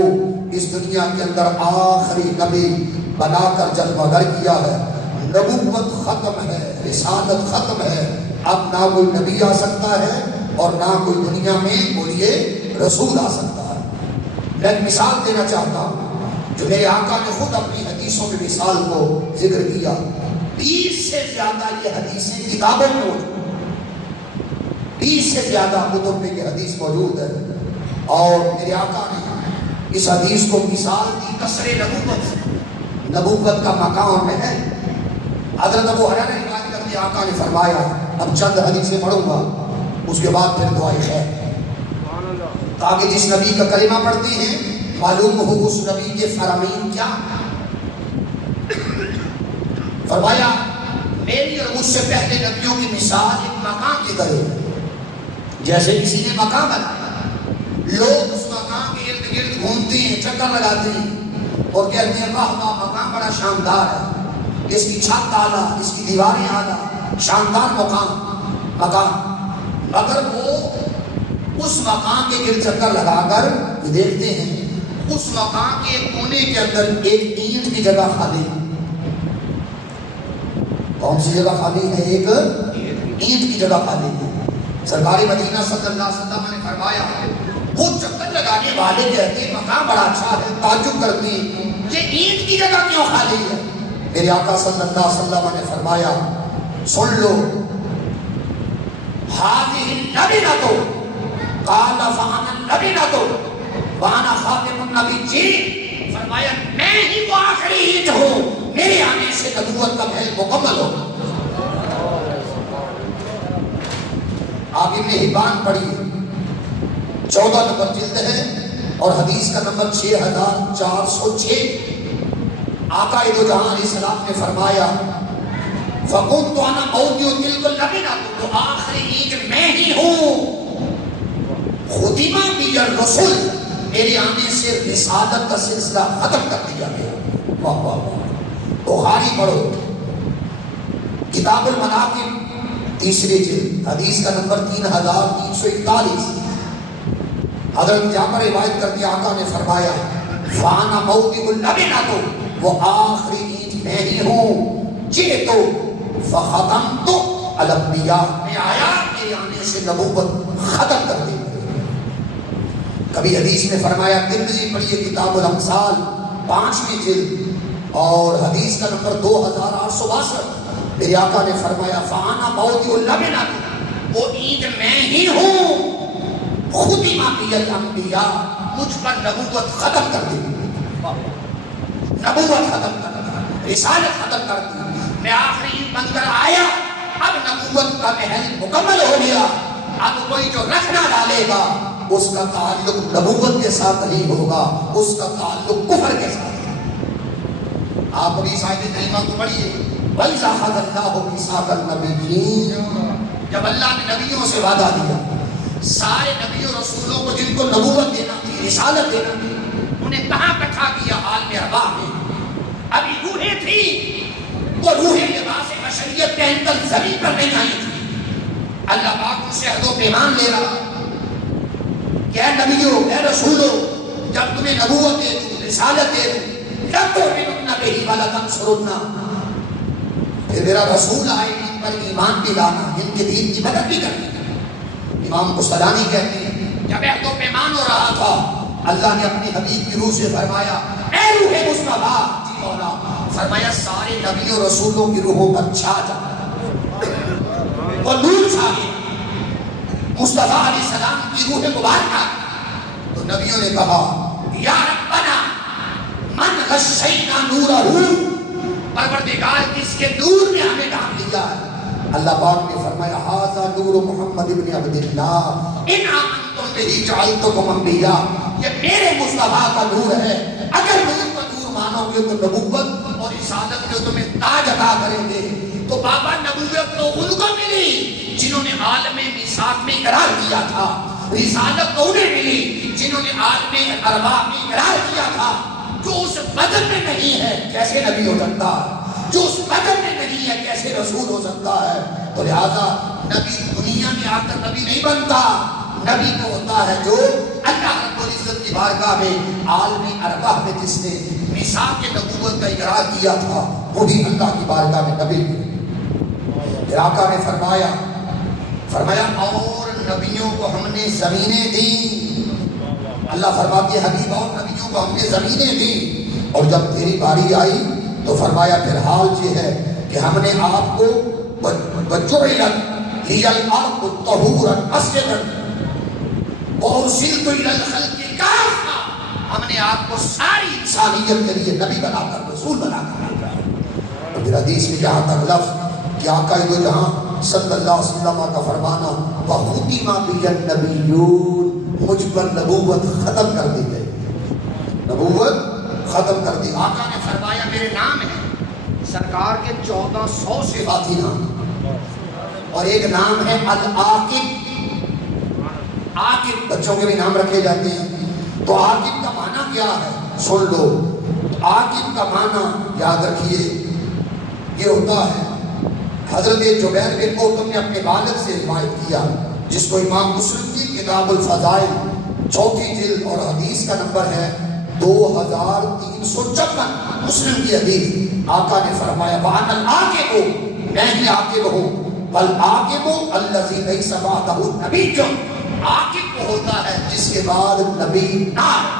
اس دنیا کے اندر آخری نبی بنا کر جلوہ گر کیا ہے۔ نبوت ختم ہے، رسالت ختم ہے، اب نہ کوئی نبی آ سکتا ہے اور نہ کوئی دنیا میں بولیے رسول آ سکتا ہے۔ میں ایک مثال دینا چاہتا ہوں جو میرے آقا نے خود اپنی حدیثوں میں مثال کو ذکر کیا۔ 20 سے زیادہ یہ حدیثیں کتابوں میں موجود ہیں، 20 سے زیادہ کتب میں یہ حدیث موجود ہے، اور میرے آقا نے اس حدیث کو مثال دی قصر نبوت سے۔ نبوت کا مقام میں ہے۔ حضرت ابو ہریرہ نے روایت کرتے آقا نے فرمایا، اب چند حدیثیں پڑھوں گا، اس کے بعد پھر دعائے خیر، تاکہ جس نبی کا کلمہ پڑھتے ہیں معلوم ہو اس نبی کے فرامین کیا۔ فرمایا میری اور مجھ سے پہلے نبیوں کی مثال ایک مکان کی طرح، جیسے کسی نے مکان بنایا، لوگ اس مکان کے ارد گرد گھومتے ہیں، چکر لگاتے ہیں اور کہتے ہیں واہ واہ مکان بڑا شاندار ہے، اس کی چھت اعلیٰ، اس کی دیواریں اعلیٰ، شاندار مکان، مگر وہ اس مکان کے گرد چکر لگا کر دیکھتے ہیں اس مکان کے کونے کے اندر ایک اینٹ کی جگہ خالی ہے۔ کون سی جگہ خالی ہے؟ ایک اینٹ کی جگہ خالی ہے۔ سرکار مدینہ صلی اللہ علیہ وسلم نے فرمایا، خود چکر لگانے والے کہتے ہیں مکان بڑا اچھا ہے، تعجب کرتے ہیں یہ اینٹ کی جگہ کیوں خالی ہے؟ میرے آقا صلی اللہ علیہ وسلم نے فرمایا سن لو، هذه النبیۃ قال فانا النبیۃ وانا خاتم النبیین، فرمایا میں ہی وہ آخری اینٹ ہوں، میرے آنے سے نبوت کا پھیل مکمل ہو۔ آپ ابن حبان پڑھیے، 14 نمبر جلد ہے اور حدیث کا نمبر 6406۔ آقا دو جہاں علیہ السلام نے فرمایا فَقُمْتُ أَنَا مَوْضِعُ تِلْكَ النَّبِيِّ، تو آخری اینٹ میں ہی ہوں، خُتِمَ بِیَ الرُّسُلُ، میرے آنے سے رسالت کا سلسلہ ختم کر دیا گیا۔ واہ واہ واہ۔ بخاری پڑھو، کتاب المناقب 3 جلد، حدیث کا نمبر 3341۔ حضرت جابر روایت کرتے آقا نے فرمایا فَأَنَا مَوْضِعُ النَّبِيِّ، وہ آخری اینٹ میں ہی ہوں، جئتُ فَخَتَمْتُ عَلَى الْأَنْبِيَاء، میں آیا میرے آنے سے نبوت ختم کر دی۔ کبھی حدیث میں فرمایا، ترمذی پڑھیے کتاب الامثال 5ویں جلد اور حدیث کا نمبر 2862، میرے آقا نے فرمایا فَأَنَا مَوْضِعُ النَّبِيِّ، وہ اینٹ میں ہی ہوں، خُتِمَ بِیَ الْأَنْبِیَاء، مجھ پر نبوت ختم کر دی، نبوت ختم کر دی، رسالت ختم کر دی، میں آخری بن کر آیا، اب نبوت کا محل مکمل ہو گیا، اب کوئی جو رکھنا ڈالے گا اس کا تعلق نبوت کے ساتھ نہیں ہوگا، اس کا تعلق کفر کے ساتھ ہے۔ آپ ابھی صاحب کلمہ کو پڑھیے، وَإِذَا أَخَذَ اللَّهُ مِيثَاقَ النَّبِيِّينَ، جب اللہ نے نبیوں سے وعدہ دیا، سارے نبی اور رسولوں کو جن کو نبوت دینا تھی، رسالت دینا تھی، انہیں کہاں اکٹھا کیا؟ عالم ارواح میں۔ ابھی روحیں تھیں، وہ روحیں لباس بشریت پہن کر زمین پر نہیں آئی تھی۔ اللہ پاک ان سے عہد و پیمان لے رہا کہ اے نبیوں، اے رسولوں، جب تمہیں نبوت دے دوں، رسالت دے دوں، لَتُؤْمِنُنَّ بِهِ وَلَتَنْصُرُنَّهُ، پھر میرا رسول آئے گا، پر ایمان بھی لانا، ان کے دین کی مدد بھی کرنا۔ امام قسطلانی کہتے ہیں جب عہد و پیمان ہو رہا تھا اللہ نے اپنی حبیب کی روح سے فرمایا اے روح مصطفیٰ، جی مولا، فرمایا سارے نبیوں رسولوں کی روحوں پر چھا جا، وہ نور چھا گیا مصطفیٰ علیہ السلام کی روح مبارکہ۔ تو نبیوں نے کہا یا ربنا من غشینا نورہ، پروردگار کس کے نور نے ہمیں ڈھانپ لیا ہے۔ اللہ پاک نے فرمایا ھذا نور محمد ابن عبد اللہ ان آمنتم بہ جعلتکم انبیاء، یہ میرے مصطفیٰ کا نور ہے، اگر نور کا نور مانو گے تو نبوت اور رسالت کے تمہیں تاج عطا کریں گے۔ تو بابا نبوت تو ان کو ملی جنہوں نے عالم میثاق میں اقرار کیا تھا، رسالت تو انہیں ملی جنہوں نے عالم ارواح میں اقرار کیا تھا۔ جو اس بدن میں نہیں ہے کیسے نبی ہو سکتا ہے، جو اس بدن میں نہیں ہے کیسے رسول ہو سکتا ہے؟ تو لہذا نبی دنیا میں آ کر نبی نہیں بنتا، نبی کو ہوتا ہے جو اللہ رب العزت کی بارگاہ میں عالم ارواح میں جس نے میثاق نبوت کا اقرار کیا تھا وہی اللہ کی بارگاہ میں نبی۔ پھر آقا نے فرمایا اور نبیوں کو ہم نے زمینیں دیں، اللہ فرماتے ہیں حبیب اور نبیوں کو ہم نے زمینیں دیں، اور جب تیری باری آئی تو فرمایا پھر حال یہ ہے کہ ہم نے آپ کو وَجُعِلَتْ لِيَ الْأَرْضُ طَهُورًا مَسْجِدًا وَأُرْسِلْتُ إِلَى الْخَلْقِ كَافَّةً، ہم نے آپ کو ساری انسانیت کے لیے نبی بنا کر رسول بنا کر بھیجا۔ اور پھر حدیث میں جہاں تک لفظ کہ آقا دو جہاں صلی اللہ علیہ وسلم کا فرمانا وَخُتِمَ بِيَ النَّبِيُّونَ، مجھ پر نبوت ختم کر دی گئی، نبوت ختم کر دی۔ آقا نے فرمایا میرے نام ہے، سرکار کے 1400 صفاتی نام، اور ایک نام ہے العاقب، عاقب بچوں کے بھی نام رکھے جاتے ہیں۔ تو عاقب کا معنی کیا ہے سن لو، عاقب کا معنی یاد رکھیے یہ ہوتا ہے، حضرت جبیر بن مطعم نے اپنے والد سے روایت کیا جس کو امام مسلم کی کتاب الفضائل 4 جلد اور حدیث کا نمبر ہے 2356، مسلم کی حدیث۔ آقا نے فرمایا وَأَنَا الْعَاقِبُ، میں ہی عاقب ہوں، وَالْعَاقِبُ الَّذِي لَيْسَ بَعْدَهُ نَبِيٌّ، عاقب وہ ہوتا ہے جس کے بعد نبی نہ آئے،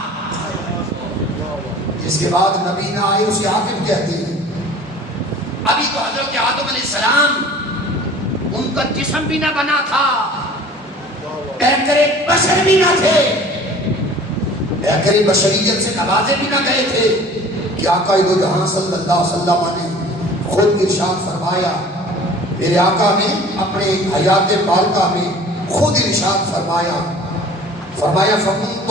جس کے بعد نبی نہ آئے اسے عاقب کہتے ہیں۔ ابھی تو حضرت آدم علیہ السلام ان کا جسم بھی نہ بنا تھا، پیکرے بشر بھی نہ تھے، پیکرے بشریت سے نوازے بھی نہ گئے تھے کہ آقا دو جہاں صلی اللہ علیہ وسلم نے خود ارشاد فرمایا، میرے آقا نے اپنے حیات پالکہ میں خود ارشاد فرمایا فَكُنْتُ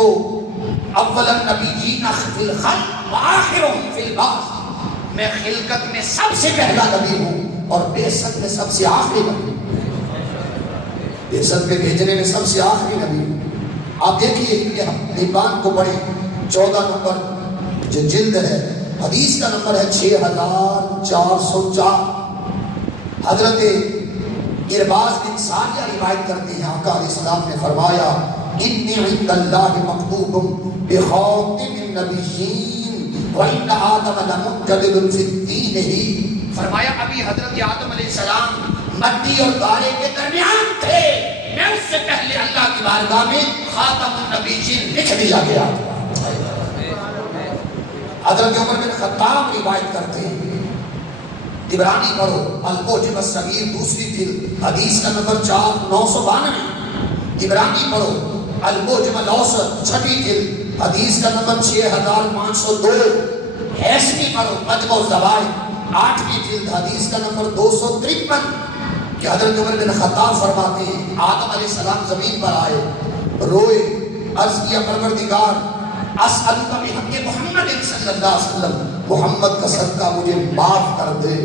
أَوَّلَ النَّبِيِّينَ فِي الْخَلْقِ وَآخِرُهُمْ فِي الْبَعْثِ، میں خلقت میں سب سے پہلا نبی ہوں اور بعثت میں سب سے آخری نبی ہوں، بعثت میں بھیجنے میں سب سے آخری نبی ہوں۔ آپ دیکھیے کہ ہم حبان کو پڑھیں 14 نمبر جو جلد ہے، حدیث کا نمبر ہے 6404۔ حضرت ارباز بن ساریہ روایت کرتے ہیں آقا علیہ السلام نے فرمایا انی عند اللہ مکتوب بخاتم النبیین وَإِنَّ آدَمَ لَمُجَّدِدٌ فِي الدِّينِ، فرمایا ابھی حضرت آدم علیہ السلام مٹی اور گارے کے درمیان تھے، میں اس سے پہلے اللہ کی بارگاہ میں خاتم النبیین لکھ دیا گیا۔ حضرت عمر بن خطاب روایت کرتے ہیں، طبرانی پڑھو المعجم الصغیر 2 جلد حدیث کا نمبر 4992، طبرانی پڑھو المعجم الاوسط 6 جلد حدیث کا نمبر 6502، حیثمی پڑھو مجمع الزوائد 8 جلد حدیث کا نمبر 253، کہ حضرت عمر بن خطاب فرماتے ہیں آدم علیہ السلام زمین پر آئے، روئے، عرض کیا پروردگار اسألک بحق محمد صلی اللہ علیہ وسلم، محمد کا صدقہ مجھے معاف کر دے۔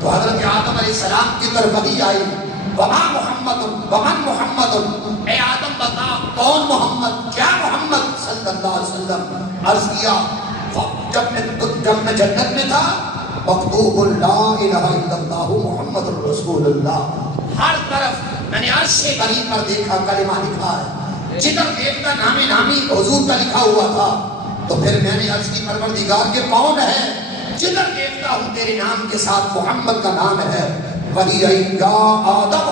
تو حضرت آدم علیہ السلام کی طرف وحی آئی وما محمد ومن محمد، اے آدم بتا کون محمد، کیا محمد صلی اللہ علیہ وسلم؟ عرض کیا جب میں جنت میں تھا مکتوب لا الہ الا اللہ محمد رسول اللہ، ہر طرف میں نے عرش بری پر دیکھا کلمہ لکھا ہے، جدھر دیکھتا نامی نامی حضور کا لکھا ہوا تھا۔ تو پھر میں نے عرض کی پروردگار کے کون ہے؟ جدھر دیکھتا ہوں تیرے نام کے ساتھ محمد کا نام ہے۔ وہی یا آدم،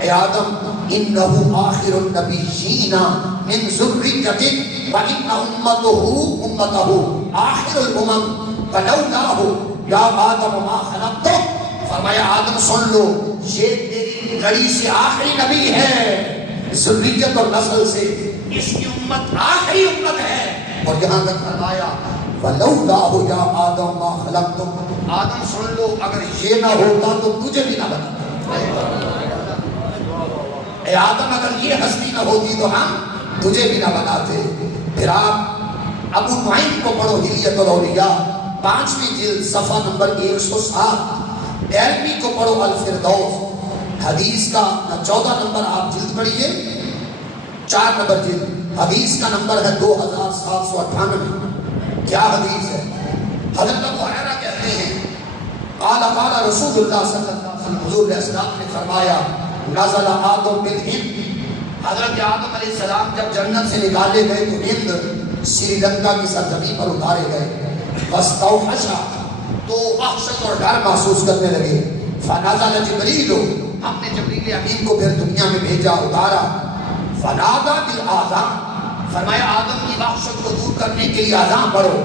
اے آدم، انہ آخر النبیین من ذریتک وان امتہ آخر الامم فلولاہ یا آدم ما خلقتک۔ فرمایا آدم سن لو، یہ تیری لڑی سے آخری نبی ہے، ذریت اور نسل سے اس کی امت آخری امت ہے۔ اور یہاں تک فرمایا وَلَوْلَاهُ يَا آدَمَ مَا خَلَقْتُمْ، آدم سن لو اگر یہ نہ ہوتا تو تجھے بھی نہ بناتا۔ اے آدم اگر یہ ہستی نہ ہوتی تو ہم تجھے بھی نہ بناتے۔ پھر آپ ابو نعیم کو پڑھو، حلیۃ الاولیاء 5ویں جلد صفحہ نمبر 107، دہلوی کو پڑھو الفردوس حدیث کا 14 نمبر آپ جلد پڑھیے، 4 نمبر جلد، حدیث کا نمبر ہے 2798۔ کیا حدیث ہے؟ حضرت ابو ہریرہ کہتے ہیں قال قال رسول اللہ صلی اللہ علیہ وسلم، حضور علیہ السلام نے فرمایا نزل آدم بالہند، حضرت آدم علیہ السلام جب جنت سے نکالے گئے تو ہند سری لنکا کی سرزمین پر اتارے گئے، فاستوحشا، تو وحشت اور ڈر محسوس کرنے لگے، فنزل جبریل، ہم نے جبریل امین کو پھر دنیا میں بھیجا، اتارا، فنادى بالاذان، فرمایا آدم کی وحشت کو دور کرنے کے لیے اذان پڑھو،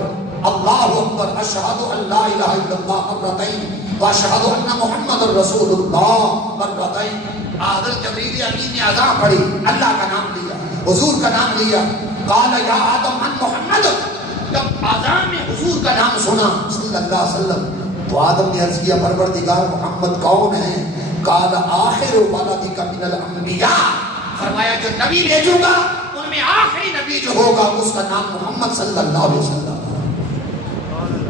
اللہ اکبر، اشہد ان لا الہ الا اللہ مرتين واشہد ان محمد رسول اللہ مرتين۔ حضرت جبریل امین نے اذان پڑھی، اللہ کا نام لیا، حضور کا نام لیا، قال یا آدم ان محمد، جب اذان میں حضور کا نام سنا صلی اللہ علیہ وسلم تو آدم نے عرض کیا پروردگار محمد کون ہے؟ قال آخر ولدک من الانبیاء، فرمایا جو نبی بھیجوں گا ان میں آخری نبی جو ہوگا اس کا نام محمد صلی اللہ علیہ وسلم۔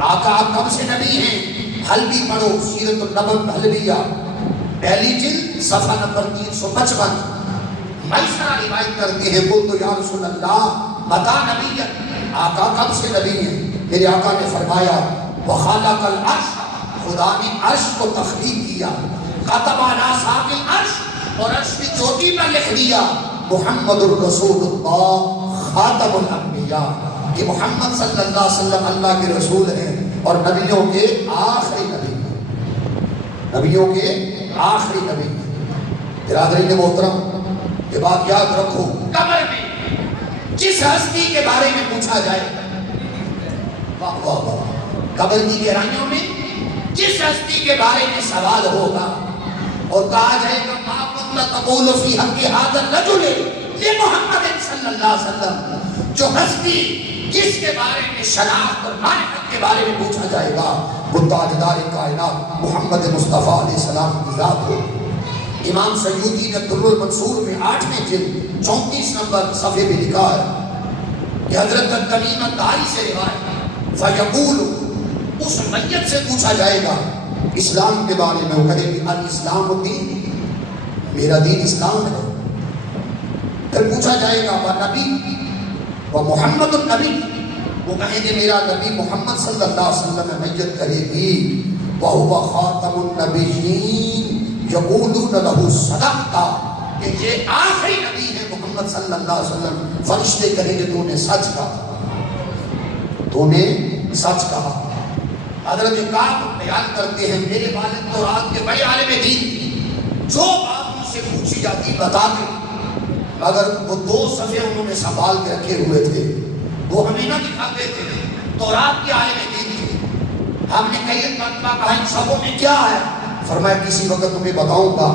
آقا آپ کب سے نبی ہیں؟ حلبی پڑھو، سیرت النبوی حلبیہ پہلی جلد صفحہ نمبر 355، میسرہ روایت کرتے ہیں قلت یا رسول اللہ متی نبیت، آقا کب سے نبی ہیں؟ میرے آقا نے فرمایا وخلق العرش، خدا نے عرش کو تخلیق کیا، کتب علی ساق العرش، اور عرش کی چوٹی پر لکھ دیا محمد الرسول اللہ خاتم الانبیاء، کہ محمد صلی اللہ علیہ وسلم اللہ کے رسول ہیں اور نبیوں کے آخری نبی ہیں، نبیوں کے آخری نبی ہیں۔ برادرین محترم یہ بات یاد رکھو، قبر میں جس ہستی کے بارے میں پوچھا جائے، واہ واہ واہ، قبر کی گہرائیوں میں جس ہستی کے بارے میں سوال ہوگا اور کہا جائے گا ما كنت تقول في حق هذا الرجل لمحمد صلی اللہ علیہ وسلم، جو ہستی جس کے بارے میں شناخت اور معرفت کے بارے میں پوچھا جائے گا وہ تاجدار کائنات محمد مصطفیٰ علیہ السلام کی ذات ہو۔ امام سیوطی نے در المنصور میں 8ویں جلد 34 نمبر صفحے پہ لکھا ہے کہ حضرت تمیم الداری سے روایت، فیقول، اس میت سے پوچھا جائے گا اسلام کے بارے میں، وہ کہے گی الاسلام الدین، میرا دین اسلام ہے۔ پھر پوچھا جائے گا وہ نبی وہ محمد النبی، وہ کہیں گے میرا نبی محمد صلی اللہ علیہ وسلم، میت کہے گی وَهُوَ خَاتَمُ النَّبِيِّينَ يَقُولُونَ لَهُ صَدَقْتَ، کہ یہ آخری نبی ہے محمد صلی اللہ علیہ وسلم، فرشتے کہیں گے تو نے سچ کہا، تو نے سچ کہا۔ حضرت کعب بیان کرتے ہیں میرے والد تورات کے بڑے عالم دین، جو بات ان سے پوچھی جاتی بتاتے، مگر وہ 2 صفحے انہوں نے سنبھال کے رکھے ہوئے تھے، وہ ہمیں نہ دکھاتے تھے، تورات کے عالم دین تھے۔ ہم نے کئی مرتبہ کہا ان سبوں میں کیا ہے؟ فرمایا کسی وقت تمہیں بتاؤں گا۔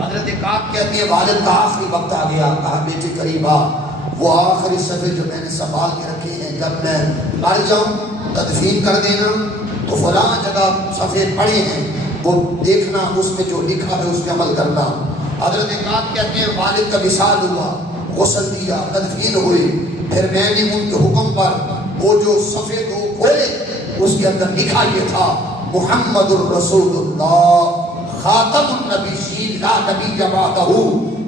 حضرت کعب کہتے ہیں والد کا آخری وقت آ گیا، کہا بیٹے قریب آ، وہ آخری صفحے جو میں نے سنبھال کے رکھے ہیں جب میں مر جاؤں تدفین کر دینا تو فلاں جگہ صفحے پڑے ہیں، وہ دیکھنا، اس میں جو لکھا ہے اس میں عمل کرنا۔ حضرت کعب کہتے ہیں والد کا وصال ہوا، غسل دیا، تدفین ہوئی، پھر میں نے ان کے حکم پر وہ جو صفحے 2 کھولے اس کے اندر لکھا یہ تھا محمد الرسول اللہ خاتم النبیین لا نبی بعدہ،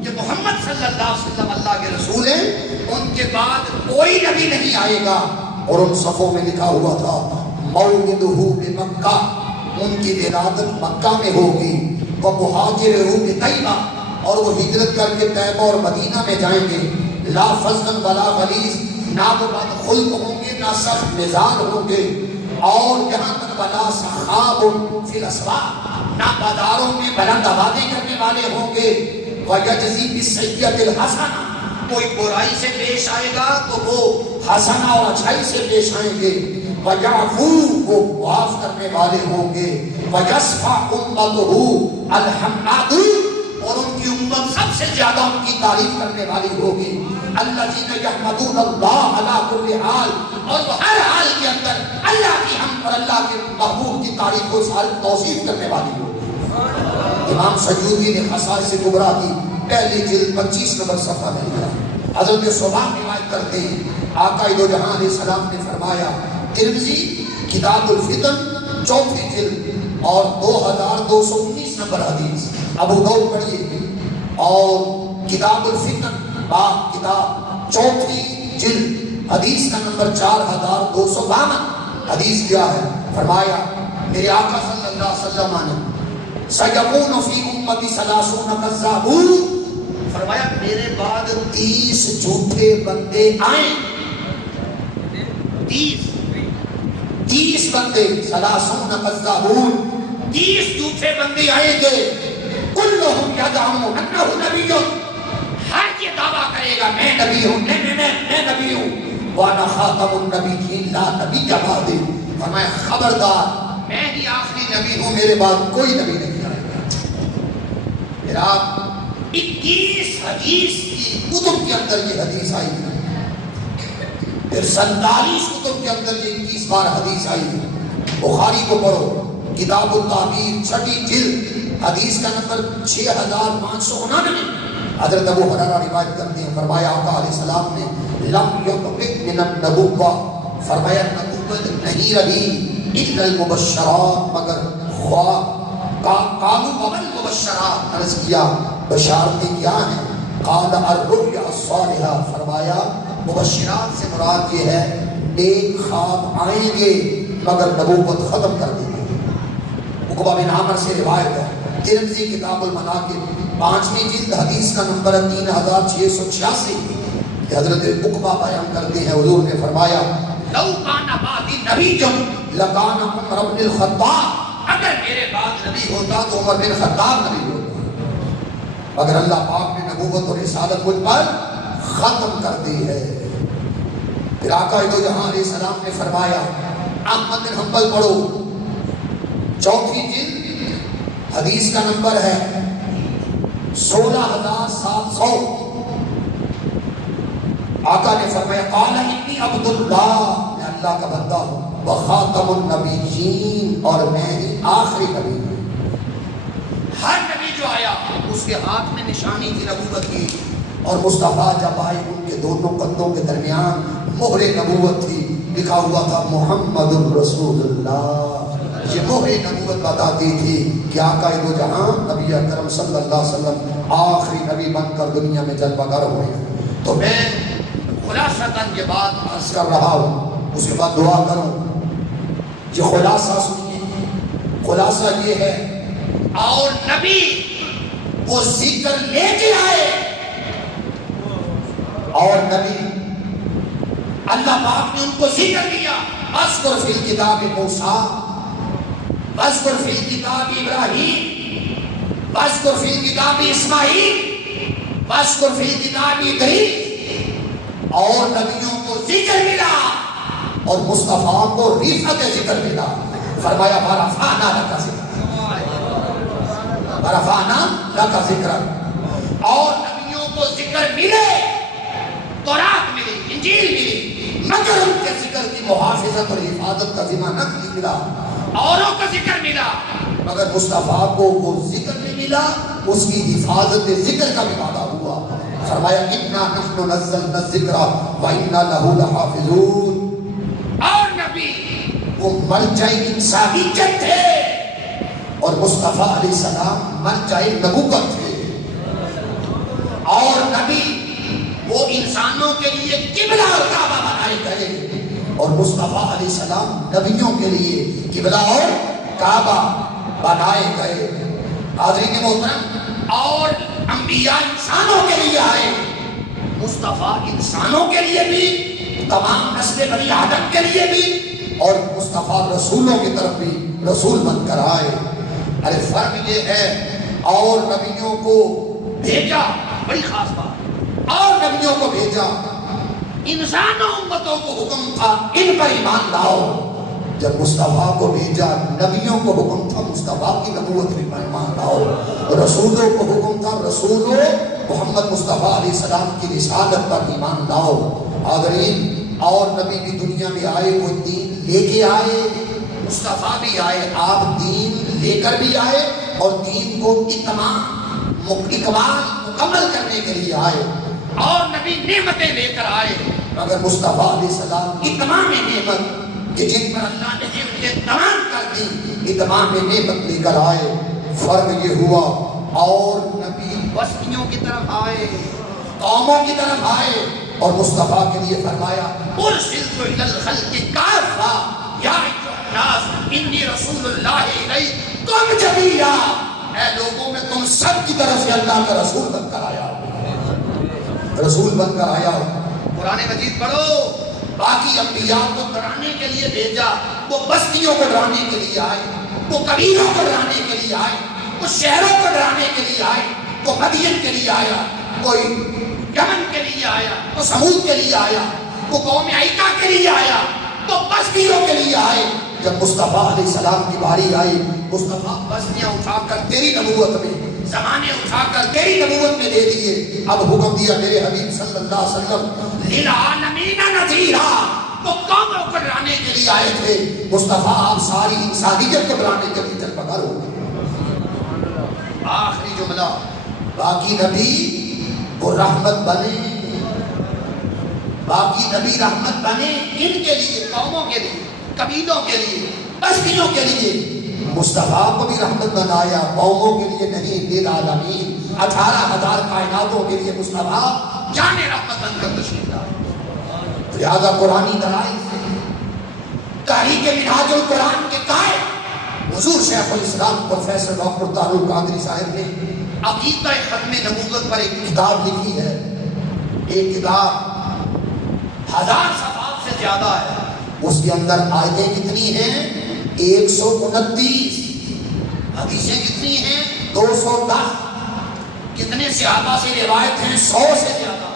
کہ محمد صلی اللہ علیہ وسلم اللہ کے رسول ہیں، ان کے بعد کوئی نبی نہیں آئے گا۔ اور ان صفوں میں لکھا ہوا تھا مولدہ بمکہ، ان کی ولادت مکہ میں ہوگی، ومہاجرہ بطیبہ، اور وہ ہجرت کر کے طیبہ اور مدینہ میں جائیں گے، لا فضل ولا غلیظ، نہ وہ بد خلق ہوں گے نہ سخت مزاج ہوں گے، اور یہاں تک ولا صحاب فی الاسواق، نہ بازاروں میں بلند آوازیں کرنے والے ہوں گے. وَيَجْزِي بِالسَّيِّئَةِ الْحَسَنَةَ، کوئی برائی سے پیش آئے گا تو وہ حسنہ اور اچھائی سے پیش آئیں گے. وَيَعْفُو، وہ معاف کرنے والے ہوں گے. وَيَصْفَحُ أُمَّتُهُ الْحَمَّادُ، اور ان کی امت سب سے زیادہ ان کی تعریف کرنے والی ہوگی. الَّذِينَ يَحْمَدُونَ اللَّهَ عَلَى كُلِّ حَالٍ، اور وہ ہر حال کے اندر اللہ کی حمد اور اللہ کے محبوب کی تعریف و توصیف کرنے والی ہوگی. امام سیوطی نے خصائص کبریٰ کی پہلی جلد 25 نمبر صفحہ میں لکھا. حضرت صبح روایت کرتے ہیں آقا دو جہاں علیہ السلام نے فرمایا، ترمذی کتاب الفتن 4 جلد اور 2219 نمبر حدیث. ابو داؤد پڑھیے اور کتاب الفتن باب کتاب 4 جلد حدیث کا نمبر 4252. حدیث کیا ہے؟ فرمایا میرے آقا صلی اللہ علیہ وسلم نے سیکون فی امتی 30 کذابون، فرمایا میرے بعد 30 جھوٹے بندے آئیں. 30 بندے 30 کذابون، 30 جھوٹے بندے آئیں گے. کلہم یدعو انہ نبی، ہر یہ دعویٰ کرے گا میں نبی ہوں، میں نبی ہوں. وانا خاتم النبیین لا نبی بعدی، فرمایا خبردار میں ہی آخری نبی ہوں، میرے بعد کوئی نبی نہیں آئے گا. پھر آپ 21 حدیث کی کتب کے اندر یہ حدیث آئی ہے. پھر 47 کتب کے اندر یہ 21 بار حدیث آئی ہے. بخاری کو پڑھو کتاب التعبیر 6 جلد حدیث کا نمبر 6599. حضرت ابو ہریرہ روایت کرتے ہیں فرمایا آقا علیہ السلام نے لم یطبق من النبوہ، فرمایا نبوت نہیں رہی الا المبشرات، مگر قالوا وما المبشرات، عرض کیا بشارتیں کیا ہیں؟ قال الرؤیا الصالحہ، فرمایا مبشرات سے مراد یہ ہے نیک خواب آئیں گے مگر نبوت ختم کر دیں گے. عقبہ بن عامر سے روایت ہے ترمذی کتاب المناقب 5ویں جلد حدیث کا نمبر 3686 کہ حضرت عقبہ بیان کرتے ہیں حضور نے فرمایا لو کان بعدی نبی لکان عمر بن الخطاب، اگر میرے بعد نبی ہوتا تو عمر بن خطاب نبی ہوتا، مگر اللہ پاک نے نبوت اور رسالت مجھ پر ختم کر دی ہے. پھر آقا دو جہاں علیہ السلام نے فرمایا احمد بن حنبل پڑھو 4 جلد حدیث کا نمبر ہے 16700. آقا نے فرمایا قال انی عبد اللہ، میں اللہ کا بندہ ہوں، وخاتم النبیین، اور میں ہی آخری نبی ہوں. ہر نبی جو آیا اس کے ہاتھ میں نشانی تھی نبوت کی، اور مصطفیٰ جب آئے ان کے دونوں قدوں کے درمیان مہر نبوت تھی، لکھا ہوا تھا محمد الرسول اللہ. یہ مہر نبوت بتاتی تھی کہ آقا دو جہاں نبی اکرم صلی اللہ علیہ وسلم آخری نبی بن کر دنیا میں جلوہ گر ہوئے ہیں. تو میں خلاصتاً یہ بات عرض کر رہا ہوں، اس کے بعد دعا کروں. یہ خلاصہ سنیے، خلاصہ یہ ہے اور نبی وہ ذکر لے کے آئے، اور نبی اللہ پاک نے ان کو ذکر دیا. اذکر فی الکتاب موسیٰ، واذکر فی الکتاب ابراہیم، واذکر فی الکتاب اسماعیل، واذکر فی الکتاب ادریس. اور نبیوں کو ذکر ملا اور مصطفیٰ کو رفعت ذکر ملا. فرمایا ورفعنا لک ذکرک، ورفعنا لک ذکرک. اور نبیوں کو ذکر ملے، تورات ملی، انجیل ملی، مگر ان کے ذکر کی محافظت اور حفاظت کا ذمہ نہ ملا. اوروں کا ذکر ملا مگر مصطفیٰ کو وہ ذکر نہیں ملا، اس کی حفاظت ذکر کا بھی وعدہ ہوا. فرمایا انا نحن نزلنا الذکر وانا لہ لحافظون. اور نبی وہ مرجع انسانیت تھے اور مصطفیٰ علیہ السلام مرجع نبوت تھے. اور نبی وہ انسانوں کے لیے قبلہ اور کعبہ بنائے گئے، اور مصطفیٰ علیہ السلام نبیوں کے لیے قبلہ اور کعبہ بنائے گئے. حاضرین محترم، اور انبیاء انسانوں کے لیے آئے، مصطفیٰ انسانوں کے لیے بھی، تمام نسل بنی آدم کے لیے بھی، اور مصطفیٰ رسولوں کی طرف بھی رسول بن کر آئے. ارے فرق یہ ہے اور نبیوں کو بھیجا، بڑی خاص بات، اور نبیوں کو بھیجا، انسانوں امتوں کو حکم تھا ان پر ایمان لاؤ۔ جب مصطفیٰ کو بھیجا نبیوں کو حکم تھا مصطفیٰ کی نبوت پر ایمان لاؤ، رسولوں کو حکم تھا رسولوں محمد مصطفیٰ علیہ السلام کی رسالت پر ایمان لاؤ۔ حاضرین، اور نبی بھی دنیا میں آئے، وہ دین لے کے آئے، مصطفیٰ بھی آئے، آپ دین لے کر بھی آئے اور دین کو مکمل کرنے کے لیے آئے، اور نبی نعمتیں لے کر آئے، مگر مصطفیٰ علیہ السلام اتمام نعمت کہ جن پر اللہ نے نعمتیں تمام کر دی، اتمام نعمت لے کر آئے۔ فرق یہ ہوا اور نبی بستیوں کی طرف آئے، قوموں کی طرف آئے، اور مصطفیٰ کے لیے فرمایا ارسلت الی الخلق کافہ یا ایھا الناس انی رسول اللہ الیکم جمیعا، اے لوگوں میں تم سب کی طرف سے اللہ کا رسول بن کر آیا ہوں، رسول بن کر آیا ہوں۔ قرآن مجید پڑھو، باقی انبیاء کو ڈرانے کے لیے بھیجا، وہ بستیوں کو ڈرانے کے لیے آئے، وہ قبیلوں کو ڈرانے کے لیے آئے، وہ شہروں کو ڈرانے کے لیے آئے، وہ مدین کے لیے آیا، کوئی یمن کے لیے آیا، وہ سمود کے لیے آیا، وہ قوم ایکا کے لیے آیا، وہ بستیوں کے لیے آئے۔ جب مصطفیٰ علیہ السلام کی باری آئی، مصطفیٰ بستیاں اٹھا کر تیری نبوت میں، زمانے اٹھا کر تیری نبوت میں دے دیے۔ اب حکم دیا میرے حبیب صلی اللہ علیہ وسلم للعالمین نذیرا، وہ قوموں کو ڈرانے کے لیے آئے تھے، مصطفیٰ آپ ساری انسانیت کو ڈرانے کے لیے چل پکڑ ہو گئے۔ آخری جملہ، باقی نبی وہ رحمت بنے، باقی نبی رحمت بنے ان کے لیے، قوموں کے لیے، قبیلوں کے لیے، بستیوں کے لیے۔ مصطفیٰ کو بھی رحمت بنایا، قوموں کے لیے نہیں، للعالمین، 18,000 کائناتوں کے لیے مصطفیٰ جان رحمت بن کر تشریف لائے۔ لہذا قرآنی دلائل سے تحریک منہاج القرآن کے قائل حضور شیخ الاسلام پروفیسر ڈاکٹر طاہر القادری صاحب نے عقیدہ ختم نبوت پر ایک کتاب لکھی ہے۔ ایک کتاب 1000 صفحات سے زیادہ ہے، اس کے اندر آیتیں کتنی ہیں؟ 129، حدیثیں کتنی ہیں؟ 210، کتنے صحابہ سے روایت ہیں؟ 100 سے زیادہ۔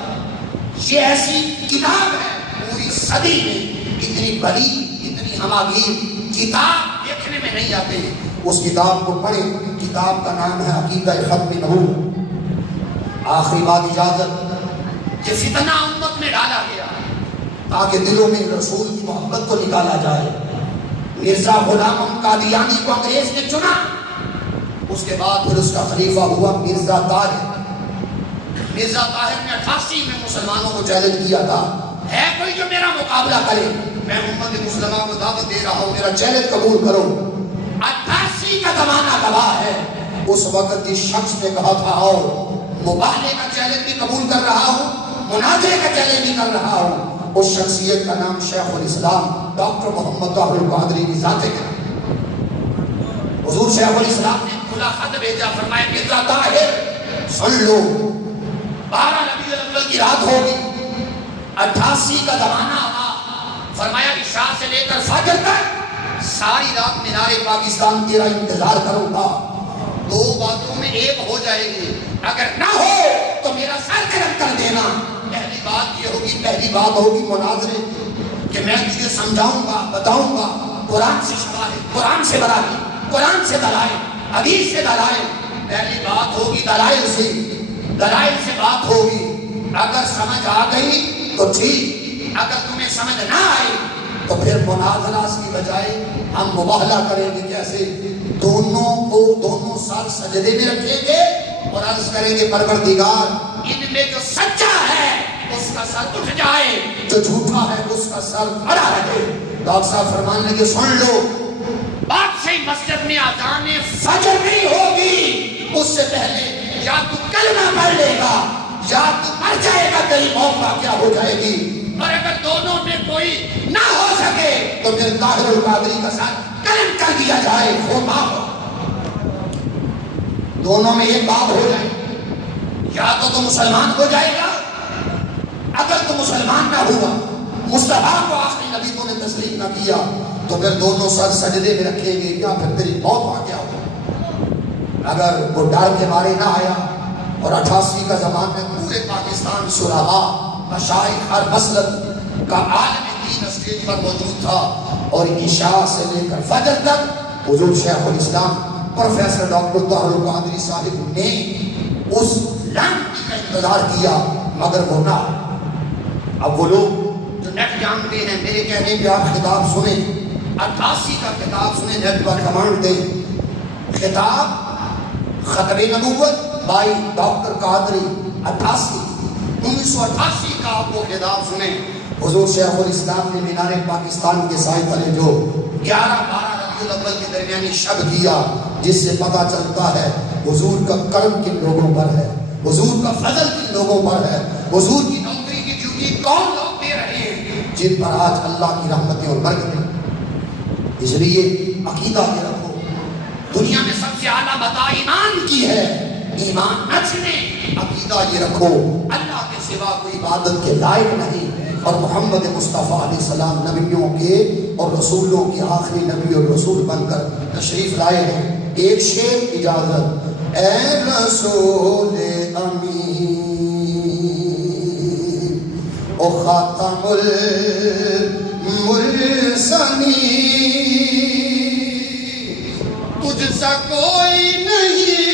یہ ایسی کتاب ہے پوری صدی میں اتنی بڑی، اتنی ہماگیر کتاب دیکھنے میں نہیں آتے۔ اس کتاب کو پڑھیں، کتاب کا نام ہے عقیدہ ختم نبوت۔ آخری بات اجازت کہ فتنہ امت میں ڈالا گیا تاکہ دلوں میں رسول کی محبت کو نکالا جائے۔ مرزا غلام قادیانی کو انگریز نے چنا، اس کے بعد پھر اس کا خلیفہ ہوا مرزا طاہر۔ مرزا طاہر نے 88 میں مسلمانوں کو چیلنج کیا تھا، ہے کوئی جو میرا مقابلہ کرے؟ میں امت مسلمہ کو دعوت دے رہا ہوں، میرا چیلنج قبول کرو۔ 88 کا زمانہ گواہ ہے، اس وقت جس شخص نے کہا تھا اور مباہلے کا چیلنج بھی قبول کر رہا ہوں، مناظرے کا چیلنج بھی کر رہا ہوں، اس شخصیت کا نام شیخ الاسلام ڈاکٹر محمد طاہر القادری کی ذات ہے۔ حضور شیخ الاسلام نے کھلا خط بھیجا، فرمایا مرزا طاہر سن لو، 12 ربیع الاول کی رات ہوگی، 88 کا زمانہ آ، فرمایا عشاء سے لے کر فجر تک ساری رات مینار پاکستان تیرا انتظار کروں گا۔ 2 باتوں میں ایک ہو جائے گی، اگر نہ ہو تو میرا سر قلم کر دینا۔ پہلی بات یہ ہوگی، پہلی بات ہوگی مناظرے کہ میں تجھے سمجھاؤں گا، بتاؤں گا، قرآن سے شواہد، قرآن سے براہین، قرآن سے دلائل، حدیث سے دلائل۔ پہلی بات ہوگی دلائل سے بات ہوگی، اگر سمجھ آ گئی تو ٹھیک، اگر تمہیں سمجھ نہ آئی تو پھر مناظرہ کی بجائے ہم مباہلہ کریں گے۔ کیسے؟ دونوں سر سجدے میں رکھیں گے اور عرض کریں گے پروردگار ان میں جو سچا ہے اس کا سر اٹھ جائے، جو جھوٹا ہے اس کا سر اڑا رہے۔ ڈاکٹر صاحب فرمانے لگے سن لو، بادشاہی مسجد میں اذان فجر نہیں ہوگی، اس سے پہلے یا تو کلمہ پڑھ لے گا یا تو مر جائے گا، تیری موت واقعہ ہو جائے گی۔ اور اگر دونوں میں کوئی نہ ہو سکے تو پھر طاہر القادری کا سر قلم کر دیا جائے، ہوتا ہو۔ دونوں میں ایک بات ہو جائے، یا تو مسلمان ہو جائے گا، اگر تو مسلمان نہ ہوا، مصطفیٰ کو آخری نبی تو نے تسلیم نہ کیا، تو پھر دونوں سر سجدے میں رکھیں گے، یا پھر تیری موت واقعہ ہوگا۔ اگر وہ ڈر کے مارے نہ آیا اور 88 کا زمان میں پورے پاکستان شرحا مشائخ ہر مسلک کا عالم دین اسٹیج پر موجود تھا اور عشاء سے لے کر فجر تک حضور شیخ الاسلام پروفیسر ڈاکٹر طاہر القادری صاحب نے اس لمحے کا انتظار کیا مگر وہ نہ. اب وہ لوگ جو نیٹ جانتے ہیں میرے کہنے پہ آپ خطاب سنیں 88 کا خطاب سنیں نیٹ پر کمانڈ دیں. خطاب ختم نبوت بائی ڈاکٹر قادری 1988 کا آپ کو خطاب سنیں. حضور شیخ الاسلام نے مینار پاکستان کے سائے تلے جو 11-12 ربیع الاول کے درمیانی شب کیا جس سے پتہ چلتا ہے حضور کا کرم کن لوگوں پر ہے, حضور کا فضل کن لوگوں پر ہے, حضور کی نوکری کی ڈیوٹی کون لوگ دے رہے ہیں جن پر آج اللہ کی رحمتیں اور برکتیں. اس لیے عقیدہ یہ رکھو, دنیا میں سب سے اعلیٰ متاع ایمان کی ہے, ایمان نہ چھنے. عقیدہ یہ رکھو اللہ کے سوا کوئی عبادت کے لائق نہیں اور محمد مصطفیٰ علیہ السلام نبیوں کے اور رسولوں کے آخری نبی اور رسول بن کر تشریف لائے ہیں. ایک شعر اجازت. اے رسول امین او خاتم المرسلین تجھ سا کوئی نہیں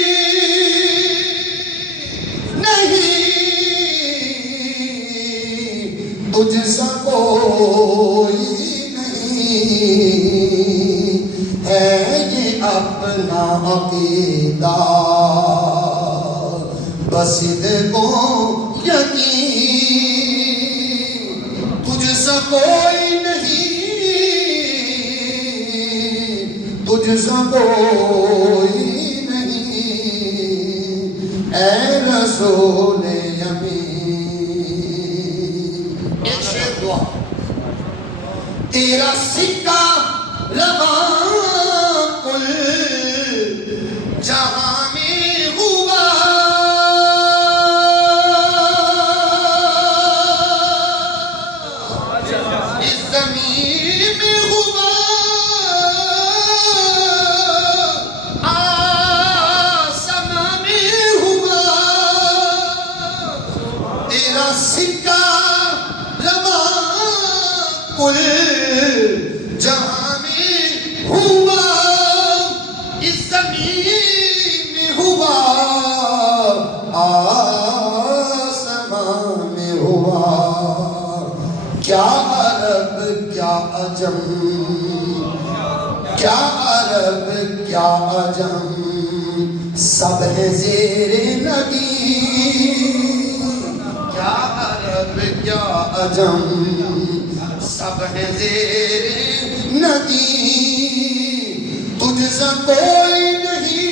تجھ سا کوئی نہیں ہے یہ اپنا عقیدہ بس کو یقین تجھ سا کوئی نہیں تجھ سا کوئی نہیں اے رسول امین. ایک شعر دعا. تیرا سکہ رواں کل جہاں میں ہوا اس زمین میں ہوا آسمان میں ہوا. تیرا سکہ رواں کل جہاں میں ہوا اس زمین میں ہوا آسمان میں ہوا. کیا عرب کیا عجم کیا عرب کیا عجم سب ہے زیر نگی. کیا عرب کیا عجم سب ہے زیر ندی تجھ سا کوئی نہیں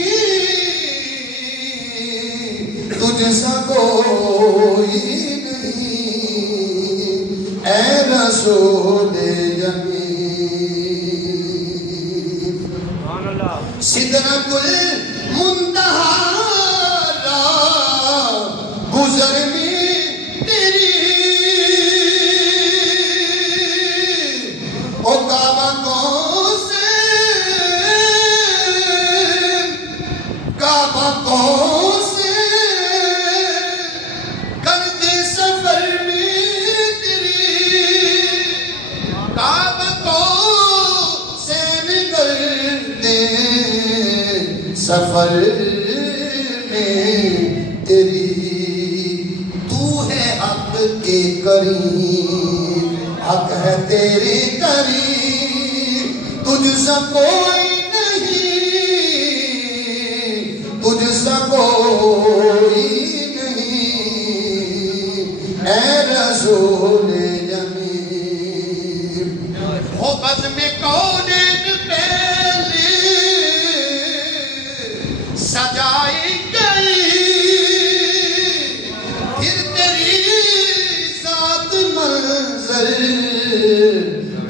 تجھ سا کوئی نہیں اے رسول امین. سدرۃ المنتہا گزر میں تیری او کعبہ کو سے کرتے سفر میں تیری کعبہ کو سے کرتے سفر میں تیری. تو ہے حق کے قریب حق ہے تیرے قریب تجھ سا کوئی نہیں تجھ سا کوئی نہیں اے رسول امین. ہو بزم کونین پہلے سجائی گئی پھر تیری ذات منظر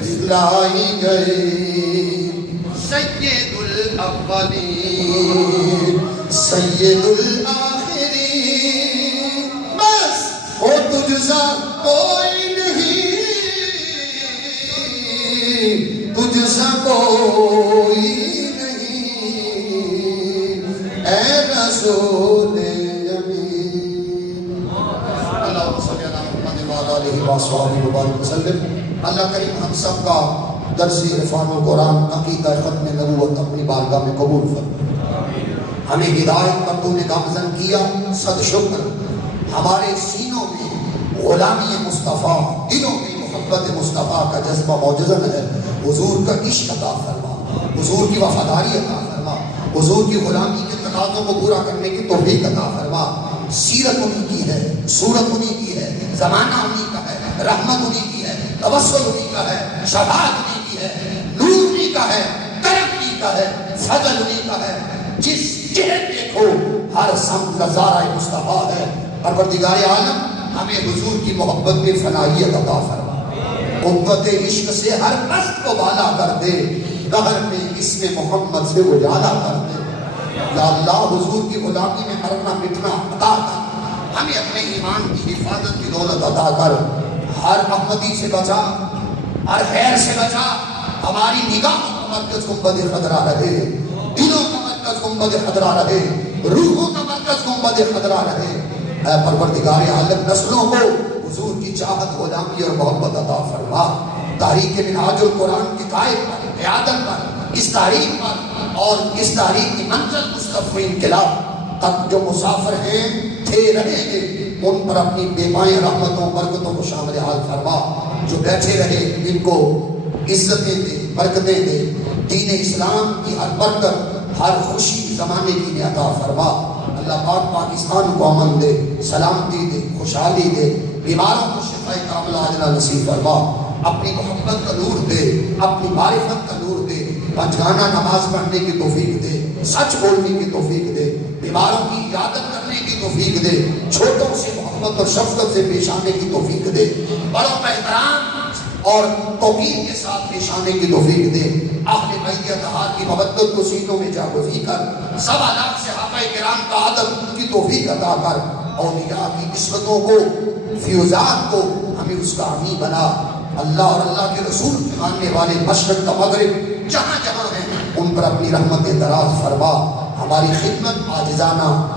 دکھلائی گئی. سید الاولین سید الآخرین بس ہو تجھ سا کوئی نہیں تجھ سا کوئی نہیں اے وعلی آلہ وصحبہ وبارک وسلم۔ اللہ کریم ہم سب کا درس عرفان القرآن عقیدہ ختم نبوت اپنی بارگاہ میں قبول فرمائے۔ ہمیں ہدایت پر تو نے گامزن کیا، صد شکر۔ ہمارے سینوں میں غلامی مصطفیٰ، دلوں میں محبت مصطفیٰ کا جذبہ موجزن ہے۔ حضور کا عشق عطا فرما، حضور کی وفاداری عطا فرما، حضور کی غلامی کے تقاضوں کو پورا کرنے کی توفیق عطا فرما۔ سیرت انہی کی ہے، صورت انہی کی ہے، زمانہ انہی کا ہے، رحمت انہی کی ہے، توسل انہی کا ہے، شفاعت انہی کی ہے، نور انہی کا ہے، کرم انہی کا ہے، فضل انہی کا ہے۔ جس جہت دیکھو ہر سمت نظارہ مصطفیٰ ہے۔ پروردگار عالم ہمیں حضور کی محبت میں فنائیت عطا فرما، قوت عشق سے ہر مست کو بالا کر دے، دہر میں اسم محمد سے اجالا کر دے۔ یا اللہ حضور کی غلامی میں مرنا مٹنا عطا کر، ہمیں اپنے ایمان کی حفاظت کی دولت عطا کر، ہر احمدی سے بچا، ہر خیر سے بچا۔ ہماری نگاہوں کا مرکز گنبد خضرا رہے، دلوں کا مرکز گنبد خضرا رہے، روحوں کا مرکز گنبد خضرا رہے۔ اے پروردگار عالم نسلوں کو حضور کی چاہت، غلامی اور محبت عطا فرما۔ تاریخ منہاج القرآن کی قائد پر، قیادت پر، اس تاریخ پر اور اس تاریخ کی منزل مصطفی انقلاب تک جو مسافر ہیں، تھے، رہے گے، ان پر اپنی بے پائیں رحمتوں برکتوں کو شامل حال فرما۔ جو بیٹھے رہے ان کو عزتیں دے، برکتیں دے، دین اسلام کی ہر برکت، ہر خوشی زمانے کی نے عطا فرما۔ اللہ پاک پاکستان کو امن دے، سلامتی دے، خوشحالی دے، بیماروں کو شفا کاملہ عاجلہ نصیب فرما۔ اپنی محبت کا نور دے، اپنی معرفت کا نور دے، پنجگانہ نماز پڑھنے کی توفیق دے، سچ بولنے کی توفیق دے، بیماروں کی عیادت کرنے کی توفیق دے، چھوٹوں سے محبت اور شفقت سے پیش آنے کی توفیق دے، بڑوں کا احترام اور توقیر کے ساتھ پیش آنے کی توفیق دے۔ اہل بیت اطہار کی محبت کو سینوں میں جاگزی کر، سوا لاکھ صحابہ کرام کا ادب کی توفیق عطا کر، اولیاء کی عصمتوں کو، فیوزات کو ہمیں اس کا حامی بنا۔ اللہ اور اللہ کے رسول ماننے والے مشرق و مغرب جہاں جہاں ہیں ان پر اپنی رحمت دراز فرما۔ ہماری خدمت عاجزانہ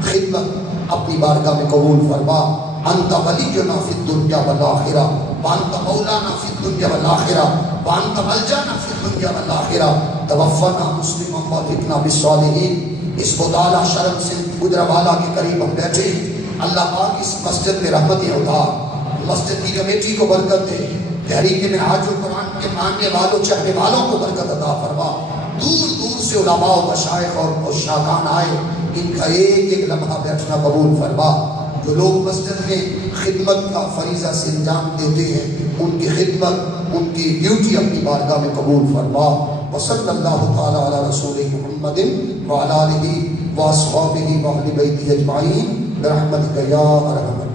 خدمت اپنی بارگاہ میں قبول فرما۔ انت ولینا فی الدنیا والآخرہ وانت مولانا فی الدنیا والآخرہ وانت ملجانا فی الدنیا والآخرہ توفنا مسلما والحقنا بالصالحین۔ اس مطالعہ شرم سے گجرانوالہ کے قریب ہم بیٹھے، اللہ پاک اس مسجد میں رحمتیں اتار، مسجد کی کمیٹی کو برکت دے، تحریک منہاج القرآن کے ماننے والوں چاہنے والوں کو برکت عطا فرما۔ دور دور سے علماء و مشائخ اور شاکان آئے، ان کا ایک ایک لمحہ بیٹھنا قبول فرما۔ جو لوگ مسجد میں خدمت کا فریضہ سے انجام دیتے ہیں ان کی خدمت، ان کی ڈیوٹی اپنی بارگاہ میں قبول فرما۔ وصلی اللہ تعالی علی رسول محمد وعلی آلہ واصحابہ واہل بیتہ اجمعین برحمتک یا ارحم